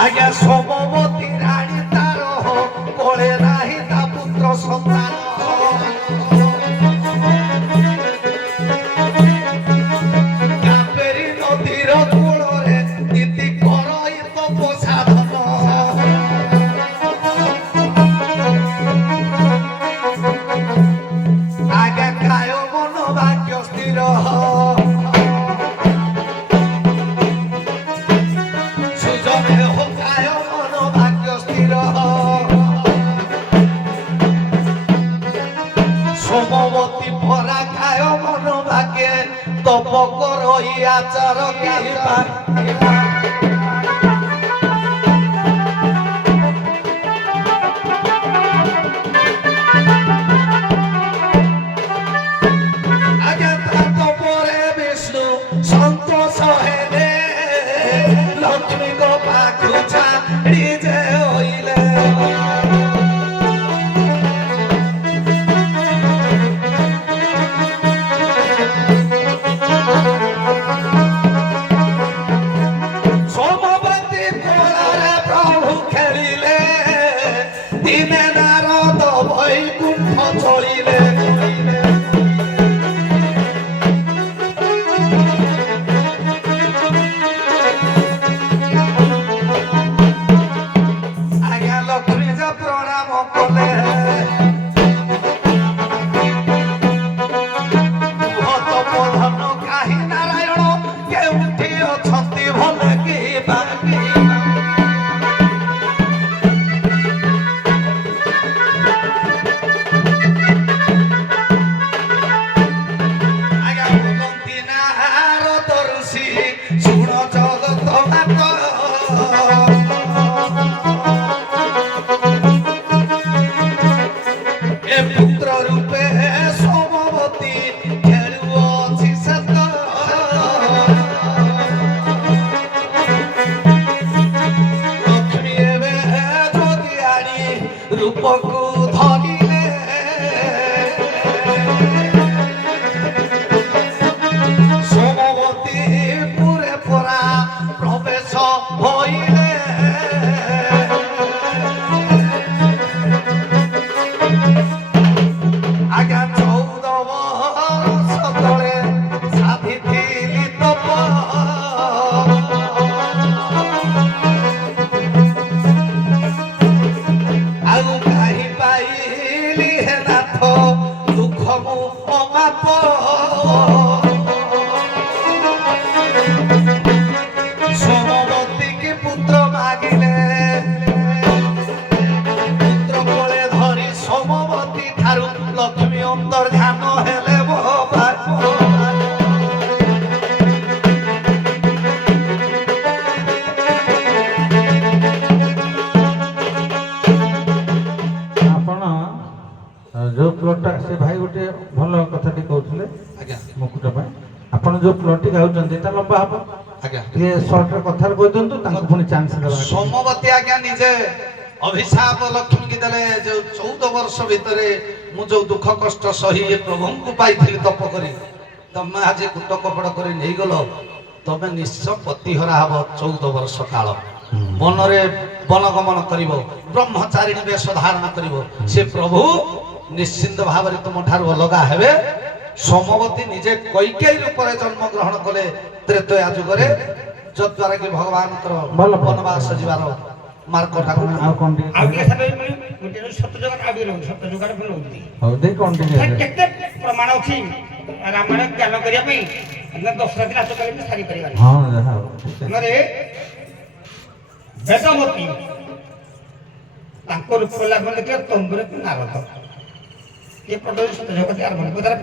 আজ্ঞা সমবতী রানী তার কোলে নাহি তা পুত্র সন্তান কাবেরী নদীর কূଳରେ নীতি করই তপসাধন আজ্ঞা কায় মন ভাগ্য স্থির সমবতী ভরা খায় মন ভাগে তপ করই আচার আগে তপরে বিষ্ণু সন্তোষ হেলে লক্ষ্মী গো পাখু ছাড়ি যে হইলে দিনে নারদ বৈকুণ্ঠ চলিলে আজ্ঞা লক্ষ্মী যে প্রণাম কলে তপধন কাহি নারায়ণ কেউঠি অছন্তি ভাল কি বাকি পুত্র রূপে সমবতী খেলুଅছি সত লক্ষ্মী এবে যদি আনি রূপকু ধরিলে সমবতী পুরে পরা প্রবেশ হইলে আজ্ঞা 14 বর্ষ তলে সাধিଥିଲି তপ পুত্র মাগিলে পুত্র কোলে ধরি সোমবতী ঠারু লক্ষ্মী অন্তর্ধান হেলে ଆପଣ ଯୋଉ ପ୍ଲଟଟା ସେ ଭାଇ ଗୋଟେ ଭଲ କଥାଟି କହୁଥିଲେ ଆଜ୍ଞା ମୁକୁଟ ପାଇଁ ଆପଣ ଯୋଉ ପ୍ଲଟଟି ଗାଉଛନ୍ତି ଏଟା ଲମ୍ବା ହବ ଆଜ୍ଞା ଟିକେ ସର୍ଟରେ କଥାରେ କହିଦିଅନ୍ତୁ ତାଙ୍କୁ ପୁଣି ଚାନ୍ସ ଦେବା सोमवती आज्ञा निजे अभिशाप लक्ष्मी की देले जो 14 वर्ष भितरे मु जो दुख कष्ट सही प्रभु को पाइथिली तप करी तमे आज कुट कपड़ करी नहीं गलो तमे निश्चय पतिहरा हब 14 वर्ष काल मनरे वनगमन करिवो ब्रह्मचारिणी वेश धारण करिवो से प्रभु निश्चिंत भाव तुम ठार अलगा हेबे सोमवती निजे कैकेयी रूप जन्म ग्रहण कले त्रेतया जुगरे जद्वारा कि भगवान वनवास जीवार मार्गटा ଆଉ କଣ ଟିକେ ଆଉ ଟିକେ ସାବେ ଗୋଟେ ସତ୍ୟ ଜଗତ ଆଉ ଟିକେ ରହୁଛି ସତ୍ୟ ଜଗତ ଭଲ ହଉଛି ହଉ ଦେଇ କଣ ଟିକେ କେତେ ପ୍ରମାଣ ଅଛି ରାମାୟଣ ଜ୍ଞାନ କରିବା ପାଇଁ ଆମେ ଦଶରଥ ରାଜ କଲେ ବି ସାରି ପାରିବାନି ହଁ ଯାହା ହଉ ଠିକ ଅଛି। ଆମର ବେଦମତୀ ତାଙ୍କ ରୂପ ଲାଭ ଦେଖିଲେ ତମ୍ବୁରେ ନାରଦ ଏ ପଟରେ ସତ୍ୟ ଜଗତ ଆରମ୍ଭ କରିବାର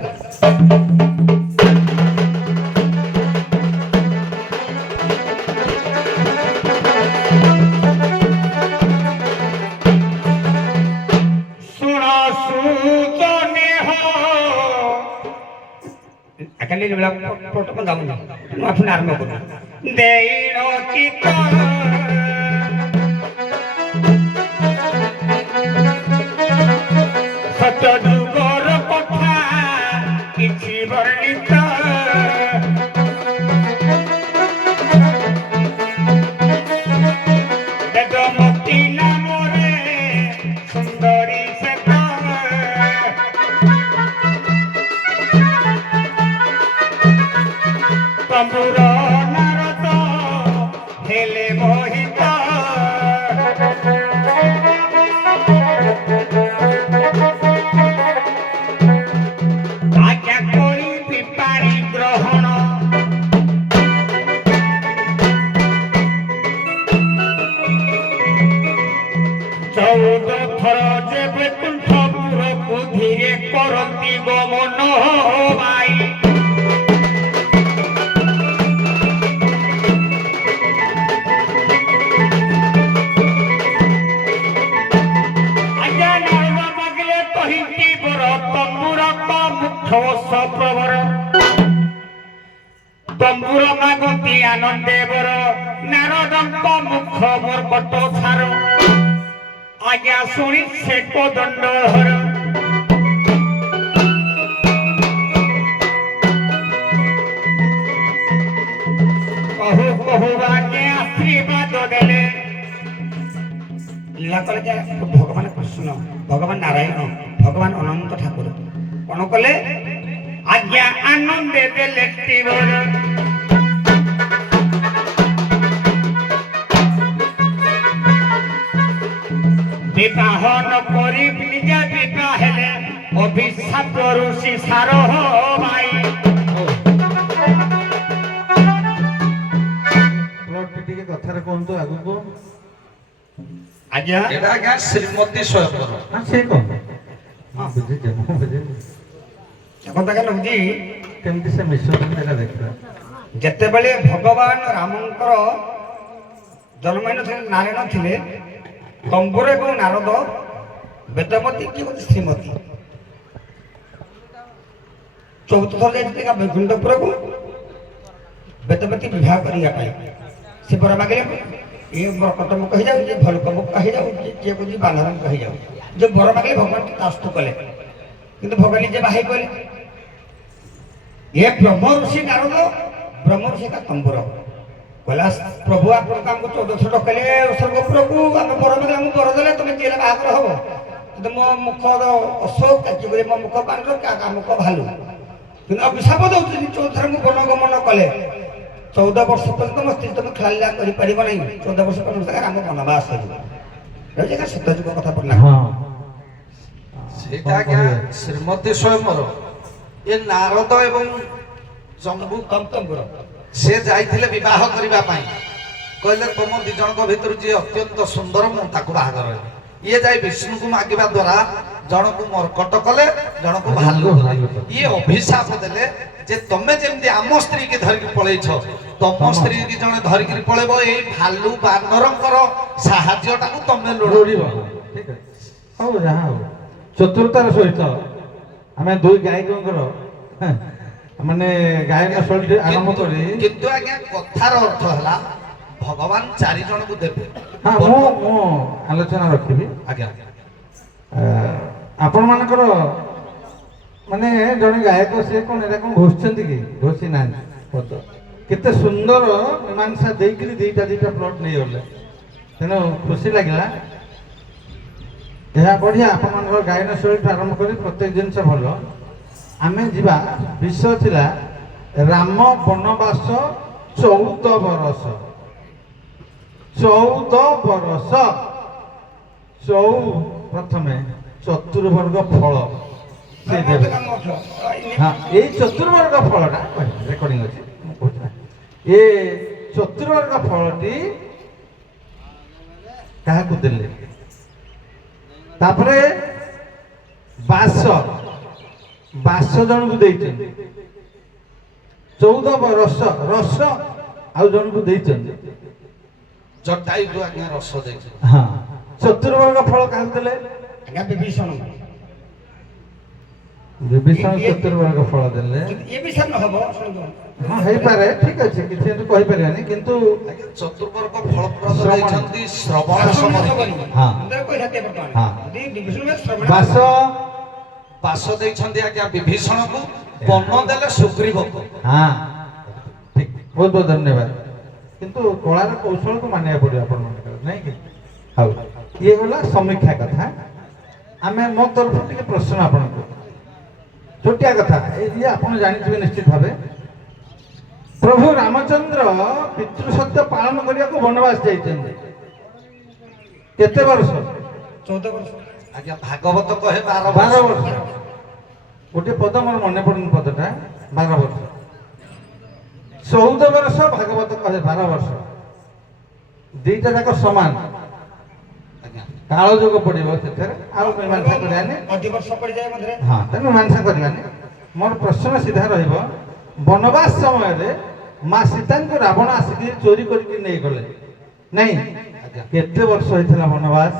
अकेले निवला फोटो में गाऊंगा तुम अपने आरंभ करो देइनो चित्त सत्य जुगर कथा किछि वर्णित बेदमती नामरे सुंदरी सेता तंबुर नारद हेले मोहित आज्ञा कोई विपाणी ग्रहण चौद थर जेबे कुंठपुर बुद्धिरे करती गमन भाई प्रवर तंबुर मागती आनंदेवर नारदंक मुख मर्कट छार आज्ञा शुणी से दंडहर कहु कहु आज्ञा आशीर्वाद देले लीला कले भगवान कृष्ण भगवान नारायण भगवान अनंत ठाकुर कौन कले आज्ञा आनंदे देले तीवर विवाह न करी निज विवाह हेले अभिशाप ऋषि सार हो भाई ପ୍ଲଟ ଟିକେ କଥାରେ କୁହନ୍ତୁ ଆଗକୁ आज्ञा एटा आज्ञा श्रीमती स्वयंवर ନା ସେ କଣ ହଁ ବୁଝିଛି ମୁଁ ବୁଝିଲି देखो तक नहुजी କେମିତି ସେ ମିଶୁଛନ୍ତି ସେଇଟା ଦେଖିବା ଯେତେବେଳେ ଭଗବାନ ରାମଙ୍କର ଜନ୍ମ ନାରାୟଣ ଥିଲେ ତମ୍ବୁର ଏବଂ ନାରଦ ବେଦମତୀ କି ଶ୍ରୀମତୀ ଚଉଥ ଥର ଯାଇଥିଲେ ବୈକୁଣ୍ଠପୁରକୁ ବେଦମତୀ ବିବାହ କରିବା ପାଇଁ ସେ ବର ମାଗିଲେ ये मरकट मुख हो जाऊ ये भलुक मुख कही जाऊ किए कह बानर मुख कही जाऊ जो बर मागे भगवान तास्तु कले किंतु भगवान निजे बाही कहले ये ब्रह्म ऋषि नारद ब्रह्म ऋषि का तंबुर कहला प्रभु आपन काम को 14 थर डकले स्वर्गपुर को हम बर मागे हम बर देले तुम जेले बाहागर हबो किंतु मो मुख अशोक काची करे मो मुख बानर का मुख भालू किंतु अभिशाप दउछि 14 थर को वनगमन कले 14 वर्ष पर्यंत मो स्त्री तुम खेला करि परिबो नै 14 वर्ष पर्यंत राम वनवास हो जगह सत्य जुग कथा पड़ना ହଁ सेटा आज्ञा श्रीमती स्वयंवर ये नारद एवं जम्बू तंबुर से जाइथिले विवाह करिबा पई କହିଲେ ତମ ଦି ଜଣଙ୍କ ଭିତରୁ ଯିଏ ଅତ୍ୟନ୍ତ ସୁନ୍ଦର ମୁଁ ତାକୁ ବାହାଘର ହେବି। ଇଏ ଯାଇ ବିଷ୍ଣୁଙ୍କୁ ମାଗିବା ଦ୍ୱାରା ଜଣକୁ ମର୍କଟ କଲେ, ଜଣକୁ ଭାଲୁ କଲେ। ଇଏ ଅଭିଶାପ ଦେଲେ ଯେ ତମେ ଯେମିତି ଆମ ସ୍ତ୍ରୀ କି ଧରିକି ପଳେଇଛ, ତମ ସ୍ତ୍ରୀ କି ଜଣେ ଧରିକି ପଳେଇବ, ଏଇ ଭାଲୁ ବାନରଙ୍କର ସାହାଯ୍ୟଟାକୁ ତମେ ଲୋଡ଼ିବ। ଠିକ ଅଛି, ହଉ ଯାହା ହଉ। ଚତୁରତାର ସହିତ ଆମେ ଦୁଇ ଗାୟକଙ୍କର ମାନେ ଗାୟନ ଶୈଳୀ ଆରମ୍ଭ କରି, କିନ୍ତୁ ଆଜ୍ଞା କଥାର ଅର୍ଥ ହେଲା ଭଗବାନ 4 ଜଣଙ୍କୁ ଦେବେ। ହଁ ମୁଁ ଆଲୋଚନା ରଖିବି। ଆଜ୍ଞା ଆପଣ ମାନଙ୍କର ମାନେ ଜଣେ ଗାୟକ, ସିଏ କଣ ଏଇଟା କଣ ଘୋଷିଛନ୍ତି କି? ଘୋଷି ନାହାନ୍ତି ପଦ। କେତେ ସୁନ୍ଦର ମୀମାଂସା ଦେଇକିରି ଦିଟା ପ୍ଲଟ ନେଇଗଲେ, ତେଣୁ ଖୁସି ଲାଗିଲା। ଏହା ବଢିଆ, ଆପଣମାନଙ୍କର ଗାୟନ ଶୈଳୀଠୁ ଆରମ୍ଭ କରି ପ୍ରତ୍ୟେକ ଜିନିଷ ଭଲ। ଆମେ ଯିବା, ବିଷୟ ଥିଲା ରାମ ବନବାସ 14 ବରଷ। 14 ବରଷ ପ୍ରଥମେ ଚତୁର୍ବର୍ଗ ଫଳ ସେ ଦେବେ। ହଁ, ଏଇ ଚତୁର୍ବର୍ଗ ଫଳଟା ରେକର୍ଡିଂ ଅଛି, ମୁଁ କହୁଛି ନା, ଏ ଚତୁର୍ବର୍ଗ ଫଳଟି କାହାକୁ ଦେଲେ? ତାପରେ ବାସ ଜଣକୁ ଦେଇଛନ୍ତି। 14 ରସ ଆଉ ଜଣକୁ ଦେଇଛନ୍ତି। ଜଟାୟୁକୁ ଆଜ୍ଞା ରସ ଦେଇଛନ୍ତି। ହଁ, ଚତୁର୍ବର୍ଗ ଫଳ କାହାକୁ ଦେଲେ? ଆଜ୍ଞା ବିଭୀଷଣ। ବିଭୀଷଣ ଚତୁର୍ବର୍ଗ ଫଳ ଦେଲେ। ଏ ବିଷୟ ନ ହବ ଶୁଣନ୍ତୁ। ହଁ ହେଇପାରେ, ଠିକ ଅଛି, କିଛି ଏମିତି କହିପାରିବାନି, କିନ୍ତୁ ଆଜ୍ଞା ଚତୁର୍ବର୍ଗ ଫଳପ୍ରଦ ଦେଇଛନ୍ତି ଶ୍ରବଣ ସମରି। ହଁ ବାସ ଦେଇଛନ୍ତି ଆଜ୍ଞା ବିଭୀଷଣକୁ, ବନ ଦେଲେ ସୁଗ୍ରୀବକୁ। ହଁ ଠିକ, ବହୁତ ବହୁତ ଧନ୍ୟବାଦ। କିନ୍ତୁ କଳାର କୌଶଳକୁ ମାନିବାକୁ ପଡିବ ଆପଣମାନଙ୍କର, ନାଇଁ କି? ହଉ, ଇଏ ଗଲା ସମୀକ୍ଷା କଥା। ଆମେ ମୋ ତରଫରୁ ଟିକେ ପ୍ରଶ୍ନ ଆପଣଙ୍କୁ, ଛୋଟିଆ କଥା। ଏଇ ଆପଣ ଜାଣିଥିବେ ନିଶ୍ଚିତ ଭାବେ, ପ୍ରଭୁ ରାମଚନ୍ଦ୍ର ପିତୃ ସତ୍ୟ ପାଳନ କରିବାକୁ ବନବାସ ଯାଇଛନ୍ତି। କେତେ ବର୍ଷ? 14 ବର୍ଷ। ଆଜ୍ଞା ଭାଗବତ କହେ 12 12 ବର୍ଷ। ବର୍ଷ। ଗୋଟେ ପଦ ମୋର ମନେ ପଡୁନି ପଦଟା, 12 ବର୍ଷ। 14 ବର୍ଷ ଭାଗବତ କହେ 12 ବର୍ଷ। ଦିଟା ଯାକ ସମାନ। ଆଜ୍ଞା କାଳ ଯୋଗ ପଡିବ ସେଥିରେ, ଆଉ ମୀମାଂସା କରିବାନି। ଅଧିବର୍ଷ ପଡ଼ିଯାଏ ମଧ୍ୟରେ। ହଁ, ତେଣୁ ମୀମାଂସା କରିବାନି। ମୋର ପ୍ରଶ୍ନ ସିଧା ରହିବ, ବନବାସ ସମୟରେ ମା ସୀତାଙ୍କୁ ରାବଣ ଆସିକି ଚୋରି କରିକି ନେଇଗଲେ, ନାଇଁ? ଆଜ୍ଞା କେତେ ବର୍ଷ ହେଇଥିଲା ବନବାସ?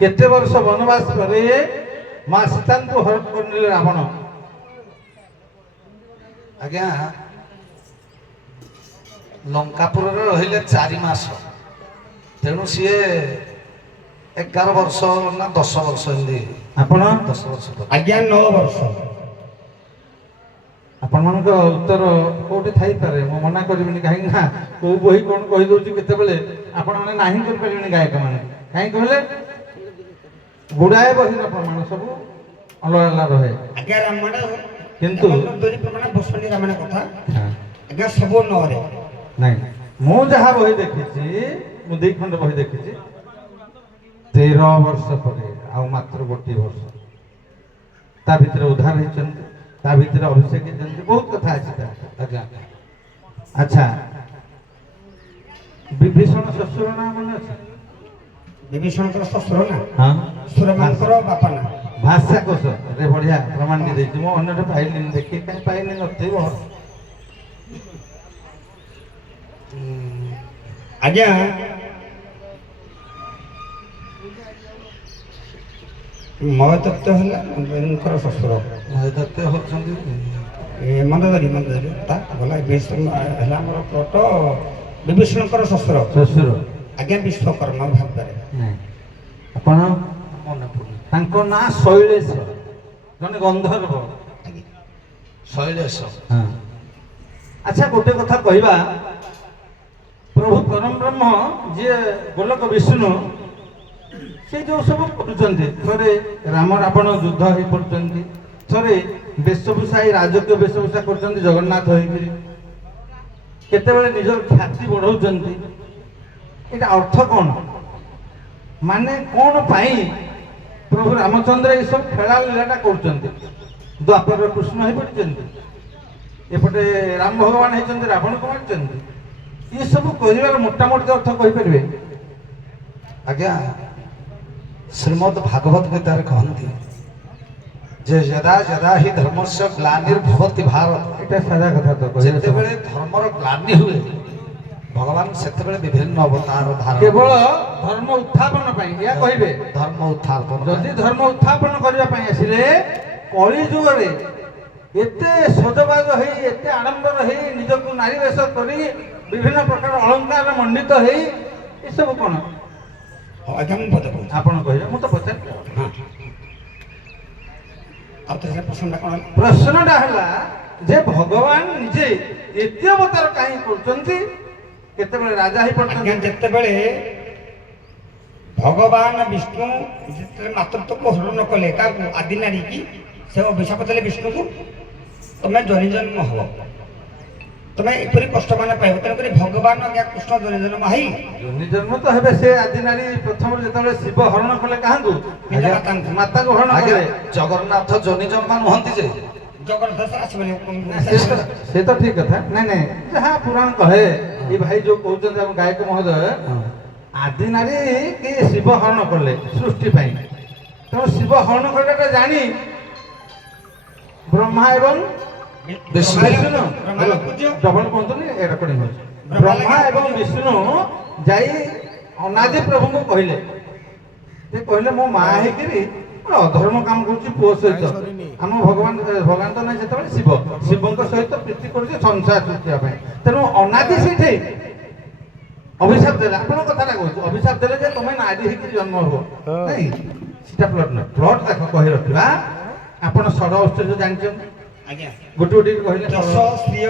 କେତେ ବର୍ଷ ବନବାସ ପରେ ମା ସୀତାଙ୍କୁ ହରଣ କରିନେଲେ ରାବଣ? ଆଜ୍ଞା ଲଙ୍କାପୁରରେ ରହିଲେ 4 ମାସ, ତେଣୁ ସିଏ 11 ବର୍ଷ ନା 10 ବର୍ଷ ଏମିତି। ଆପଣ? 10 ବର୍ଷ ପରେ। ଆଜ୍ଞା 9 ବର୍ଷ। ଆପଣମାନଙ୍କ ଉତ୍ତର କୋଉଠି ଥାଇପାରେ, ମୁଁ ମନା କରିବିନି, କାହିଁକି ନା କୋଉ ବହି କଣ କହିଦଉଛି କେତେବେଳେ ଆପଣମାନେ ନାହିଁ କରିପାରିବେନି ଗାୟକ ମାନେ। କାହିଁକି କହିଲେ ଗୁଡାଏ ବହିର ପ୍ରମାଣ ସବୁ ଅଲଗା ଅଲଗା ରହେ। ଆଜ୍ଞା ରାମାୟଣ କିନ୍ତୁ ଦୁଇ ପ୍ରମାଣ ଭୂଷଣୀ ରାମାୟଣ କଥା ହଁ, ଆଜ୍ଞା ସବୁ 9ରେ। ନାଇଁ, ମୁଁ ଯାହା ବହି ଦେଖିଛି, ମୁଁ 2 ଖଣ୍ଡ ବହି ଦେଖିଛି, 13 ବର୍ଷ ପରେ ଆଉ ମାତ୍ର 1 ବର୍ଷ। ତା ଭିତରେ ଉଦ୍ଧାର ହେଇଛନ୍ତି, ତା ଭିତରେ ଅଭିଷେକ ହେଇଛନ୍ତି, ବହୁତ କଥା ଅଛି ତା। ଆଜ୍ଞା ଆଚ୍ଛା, ବିଭୀଷଣ ଶ୍ୱଶୁର ନାଁ ମନେ ଅଛି? ବିଭୀଷଣଙ୍କର ଶ୍ୱଶୁର ନା, ହଁ, ସୁରମାନଙ୍କର ବାପା ନା। ଭାଷା କୋଷରେ ବଢିଆ ପ୍ରମାଣଟି ଦେଇଛି। ମୁଁ ଅନ୍ୟଟା ପାଇଲିନି, ଦେଖି କାହିଁ ପାଇଲି ନଥିବ। ଆଜ୍ଞା ମହତତ୍ଵ ହେଲା ମନ୍ଦୋଦରୀଙ୍କର ଶ୍ୱଶୁର। ମହେଦତ୍ତ ହଉଛନ୍ତି ମନ୍ଦୋଦରୀ ତା ଗଲା ହେଲା ଆମର ପ୍ଲଟ ବିଭୀଷଣଙ୍କର ଶ୍ୱଶୁର। ଆଜ୍ଞା ବିଶ୍ୱକର୍ମା ଭାବରେ। ନାଇଁ, ଆପଣ? ମନେ ପଡୁନି। ତାଙ୍କ ନାଁ ଶୈଳେଶ, ଜଣେ ଗନ୍ଧର୍ବ। ଶୈଳେଶ। ହଁ। ଆଚ୍ଛା, ଗୋଟେ କଥା କହିବା, ପ୍ରଭୁ ପରମ ବ୍ରହ୍ମ ଯିଏ ଗୋଲକ ବିଷ୍ଣୁ, ସେ ଯୋଉ ସବୁ କରୁଛନ୍ତି, ଥରେ ରାମ ରାବଣ ଯୁଦ୍ଧ ହେଇ ପଡୁଛନ୍ତି, ଥରେ ବେଶଭୂଷା ଏଇ ରାଜକୀୟ ବେଶଭୂଷା କରୁଛନ୍ତି ଜଗନ୍ନାଥ ହେଇକିରି, କେତେବେଳେ ନିଜର ଖ୍ୟାତି ବଢାଉଛନ୍ତି। ଏଇଟା ଅର୍ଥ କଣ? ମାନେ କଣ ପାଇଁ ପ୍ରଭୁ ରାମଚନ୍ଦ୍ର ଏସବୁ ଖେଳା ଲୀଳାଟା କରୁଛନ୍ତି? ଦ୍ୱାପର କୃଷ୍ଣ ହେଇପଡ଼ିଛନ୍ତି। ଏପଟେ ରାମ ଭଗବାନ ହେଇଛନ୍ତି ରାବଣକୁ ମାରିଛନ୍ତି। ଏ ସବୁ କରିବାର ମୋଟାମୋଟି ଅର୍ଥ କହିପାରିବେ? ଆଜ୍ଞା ଶ୍ରୀମଦ୍ ଭାଗବତ ଗୀତାରେ କହନ୍ତି ଯେ ଯଦା ଯଦା ହି ଧର୍ମସ୍ୟ ଗ୍ଲାନିର୍ଭବତି ଭାରତ, এটা ସାଧା କଥା ତ କହିଲେ ଯେତେବେଳେ ଧର୍ମର ଗ୍ଲାନି ହୁଏ ଭଗବାନ ସେତେବେଳେ ବିଭିନ୍ନ ଅବତାର ଧାରଣ କେବଳ ଧର୍ମ ଉତ୍ଥାପନ ପାଇଁ ଏହା କହିବେ। ଧର୍ମ ଉତ୍ଥାପନ ଯଦି ଧର୍ମ ଉତ୍ଥାପନ କରିବା ପାଇଁ ଆସିଲେ କଳି ଯୁଗରେ ଏତେ ସଜବାଜ ହେଇ ଏତେ ଆଡମ୍ବର ହେଇ ନିଜକୁ ନାରୀ ବେଶ କରି ବିଭିନ୍ନ ପ୍ରକାର ଅଳଙ୍କାର ମଣ୍ଡିତ ହେଇ ଏସବୁ କଣ ହଉ ଆଜ୍ଞା ମୁଁ ପଦ କହୁଛି। ଆପଣ କହିବେ, ମୁଁ ତ ପଚାରିଲି। ହଁ ଆଉ ଥରେ ସେ ପ୍ରଶ୍ନଟା କ'ଣ? ପ୍ରଶ୍ନଟା ହେଲା ଯେ ଭଗବାନ ନିଜେ ଏତେ ଅବତାର କାହିଁ କରୁଛନ୍ତି? କେତେବେଳେ ରାଜା ଆଜ୍ଞା ହେଇପାରୁଛନ୍ତି? ଯେତେବେଳେ ଭଗବାନ ବିଷ୍ଣୁ ଯେତେବେଳେ ମାତୃତ୍ୱକୁ ହରଣ କଲେ କାହାକୁ? ଆଦି ନାରୀ କି ସେ ଅଭିଶାପ ଦେଲେ ବିଷ୍ଣୁକୁ, ତମେ ଜନି ଜନ୍ମ ହବ, ତମେ ଏପରି କଷ୍ଟ ମାନେ ପାଇବ। ତେଣୁକରି ଭଗବାନ ଆଜ୍ଞା କୃଷ୍ଣ ଜନି ଜନ୍ମ ହେଇ ଜନି ଜନ୍ମ ତ ହେବେ। ସେ ଆଦି ନାରୀ ପ୍ରଥମରୁ ଯେତେବେଳେ ଶିବ ହରଣ କଲେ କାହାକୁ? ନିଜ ମାତାଙ୍କୁ। ମାତାକୁ ହରଣ ଆଜ୍ଞା କଲେ। ଜଗନ୍ନାଥ ଯୋନି ଜନ୍ମା ନୁହନ୍ତି ଯେ ଜଗନ୍ନାଥ ଆସିବନି। ସେ ତ ଠିକ କଥା। ନାଇଁ ନାଇଁ, ଯାହା ପୁରାଣ କହେ, ଏ ଭାଇ ଯୋଉ କହୁଛନ୍ତି ଆମ ଗାୟକ ମହୋଦୟ, ଆଦି ନାରୀ କି ଶିବ ହରଣ କଲେ ସୃଷ୍ଟି ପାଇଁ। ତେଣୁ ଶିବ ହରଣ କଲେଟା ଜାଣି ବ୍ରହ୍ମା ଏବଂ ବିଷ୍ଣୁ ଡବଲ କୁହନ୍ତୁନି, ଏ ରେକର୍ଡିଂ ହଉଛି। ବ୍ରହ୍ମା ଏବଂ ବିଷ୍ଣୁ ଯାଇ ଅନାଦି ପ୍ରଭୁଙ୍କୁ କହିଲେ ଯେ କହିଲେ ମୋ ମା ହେଇକିରି ଗୋଟେ ଅଧର୍ମ କାମ କରୁଛି ପୁଅ ସହିତ। ଆମ ଭଗବାନ ଭଗବାନ ତ ନାହିଁ ସେତେବେଳେ ଶିବ, ଶିବଙ୍କ ସହିତ ପ୍ରୀତି କରୁଛି ସଂସାର ସୃଷ୍ଟିବା ପାଇଁ। ତେଣୁ ଅନାଦି ସେଇଠି ଅଭିଶାପ ଦେଲେ। ଆପଣଙ୍କ କଥାଟା କହୁଛି, ଅଭିଶାପ ଦେଲେ ଯେ ତମେ ନାରୀ ହେଇକି ଜନ୍ମ ହବ। ନାଇଁ ସେଟା ପ୍ଲଟ ନୁହେଁ। ପ୍ଲଟ ଦେଖ କହି ରଖିବା। ଆପଣ ଷଡ଼ ଐଶ୍ୱର୍ଯ୍ୟ ଜାଣିଛନ୍ତି? ଆଜ୍ଞା ଗୋଟେ ଗୋଟେ କହିଲେ ଯଶ ଶ୍ରୀୟ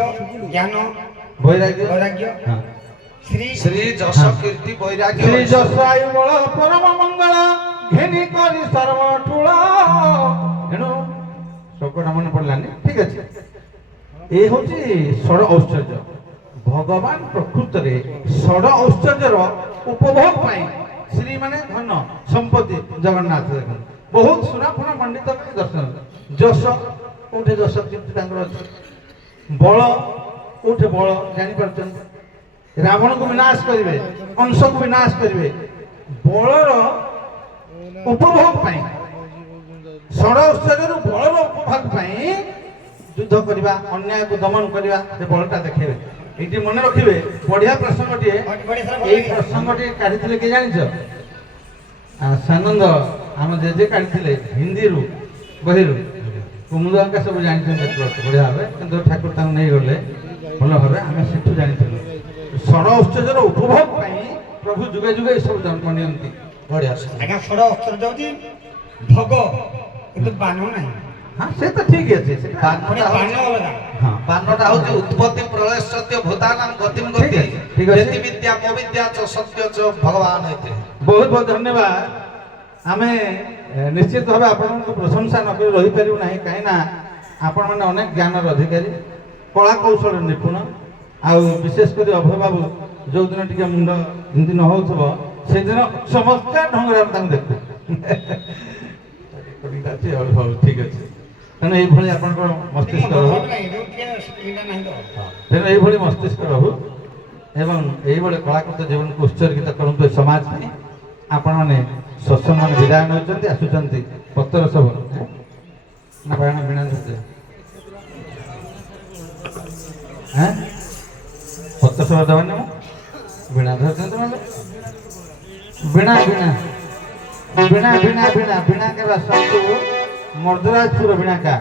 ଜ୍ଞାନ ବୈରାଗ୍ୟ। ବୈରାଗ୍ୟ ହଁ। ଶ୍ରୀ ଶ୍ରୀ ଯଶ କୀର୍ତ୍ତି ବୈରାଗ୍ୟ ଶ୍ରୀ ଯଶ ଆୟୁ ବଳ ପରମ ମଙ୍ଗଳ ଘେନି କରି ସର୍ବ ଠୁଳ। ଏଣୁ ଶ୍ଲୋକଟା ମନେ ପଡ଼ିଲାନି, ଠିକ ଅଛି। ଏ ହଉଛି ଷଡ଼ ଐଶ୍ୱର୍ଯ୍ୟ। ଭଗବାନ ପ୍ରକୃତରେ ଷଡ଼ ଐଶ୍ୱର୍ଯ୍ୟର ଉପଭୋଗ ପାଇଁ ଶ୍ରୀ ମାନେ ଧନ ସମ୍ପତ୍ତି ଜଗନ୍ନାଥ ଦେଖନ୍ତୁ ବହୁତ ସୁନାଫୁନା ମଣ୍ଡିତ କରି ଦର୍ଶନ। ଯଶ କୋଉଠି ଯଶ କୀର୍ତ୍ତି ତାଙ୍କର ଅଛି। ବଳ କୋଉଠି ବଳ ଜାଣିପାରୁଛନ୍ତି? ରାବଣକୁ ବିନାଶ କରିବେ, କଂସକୁ ବିନାଶ କରିବେ। ବଳର ଉପଭୋଗ ପାଇଁ, ଷଡ଼ ଐଶ୍ୱର୍ଯ୍ୟରୁ ବଳର ଉପଭୋଗ ପାଇଁ ଯୁଦ୍ଧ କରିବା, ଅନ୍ୟାୟକୁ ଦମନ କରିବା, ସେ ବଳଟା ଦେଖେଇବେ। ଏଇଠି ମନେ ରଖିବେ, ବଢିଆ ପ୍ରସଙ୍ଗଟିଏ। ଏଇ ପ୍ରସଙ୍ଗଟି କାଢିଥିଲେ କିଏ ଜାଣିଛ? ସାନନ୍ଦ ଆମ ଜେଜେ କାଢିଥିଲେ ହିନ୍ଦୀରୁ ବହିରୁ। କୁମୁଦଙ୍କା ସବୁ ଜାଣିଛନ୍ତି ବଢିଆ ଭାବେ, କିନ୍ତୁ ଠାକୁର ତାଙ୍କୁ ନେଇଗଲେ ଭଲ ଭାବେ। ଆମେ ସେଠୁ ଜାଣିଥିଲୁ ଷଡ଼ ଐଶ୍ୱର୍ଯ୍ୟର ଉପଭୋଗ ପାଇଁ ପ୍ରଭୁ ଯୁଗେ ଯୁଗେ ଏସବୁ ଜନ୍ମ ନିଅନ୍ତି। ବଢିଆ ଆଜ୍ଞା ଷଡ଼ ଅସ୍ତ୍ର ଯାଉଛି ଭୋଗ କିନ୍ତୁ ବାନ ନାହିଁ। ହଁ ସେ ତ ଠିକ ଅଛି। ସେଟା ପୁଣି ବାନ ଅଲଗା। ହଁ ବାନଟା ହଉଛି ଉତ୍ପତ୍ତି ପ୍ରଳୟ ସତ୍ୟ ଭୂତାନାଂ ଗତିଂ ଠିକ ଗତି ଅଛି, ଠିକ ଅଛି। ଯେତି ବିଦ୍ୟା ମୋ ବିଦ୍ୟା ଚ ସତ୍ୟ ଚ ଭଗବାନ ହେଇଥିଲେ। ବହୁତ ବହୁତ ଧନ୍ୟବାଦ। ଆମେ ନିଶ୍ଚିତ ଭାବେ ଆପଣଙ୍କୁ ପ୍ରଶଂସା ନ କରି ରହିପାରିବୁ ନାହିଁ, କାହିଁକି ନା ଆପଣମାନେ ଅନେକ ଜ୍ଞାନର ଅଧିକାରୀ, କଳା କୌଶଳ ନିପୁଣ। ଆଉ ବିଶେଷ କରି ଅଭୟ ବାବୁ ଯୋଉଦିନ ଟିକେ ମୁଣ୍ଡ ଏମିତି ନ ହଉଥିବ ସେଦିନ ଚମତ୍କାର ଢଙ୍ଗରେ ଆମେ ତାଙ୍କୁ ଦେଖୁ। ହଉ ଠିକ ଅଛି। ତେଣୁ ଏଇଭଳି ଆପଣଙ୍କର ମସ୍ତିଷ୍କ ରହୁ, ତେଣୁ ଏଇଭଳି ମସ୍ତିଷ୍କ ରହୁ ଏବଂ ଏଇଭଳି କଳାକୃତ ଜୀବନକୁ ଉତ୍ସର୍ଗିତ କରନ୍ତୁ ଏ ସମାଜ ପାଇଁ। ଆପଣମାନେ ସତ୍ସଙ୍ଗମାନେ ବିଦାୟ ନେଉଛନ୍ତି, ଆସୁଛନ୍ତି ପତ୍ର ସବୁ ନା ବାୟଣ ବିଣା ଧରିଲେ ପତ୍ର ସବୁ ଦେବାନି ମୁଁ ବିଣା ଧରିଛନ୍ତି ନହେଲେ ବିଣା ବିଣା ବିଣା ବିଣା ବିଣା ବିଣା କେବା ସବୁ ମର୍ଦରାଜପୁର ବିଣାକା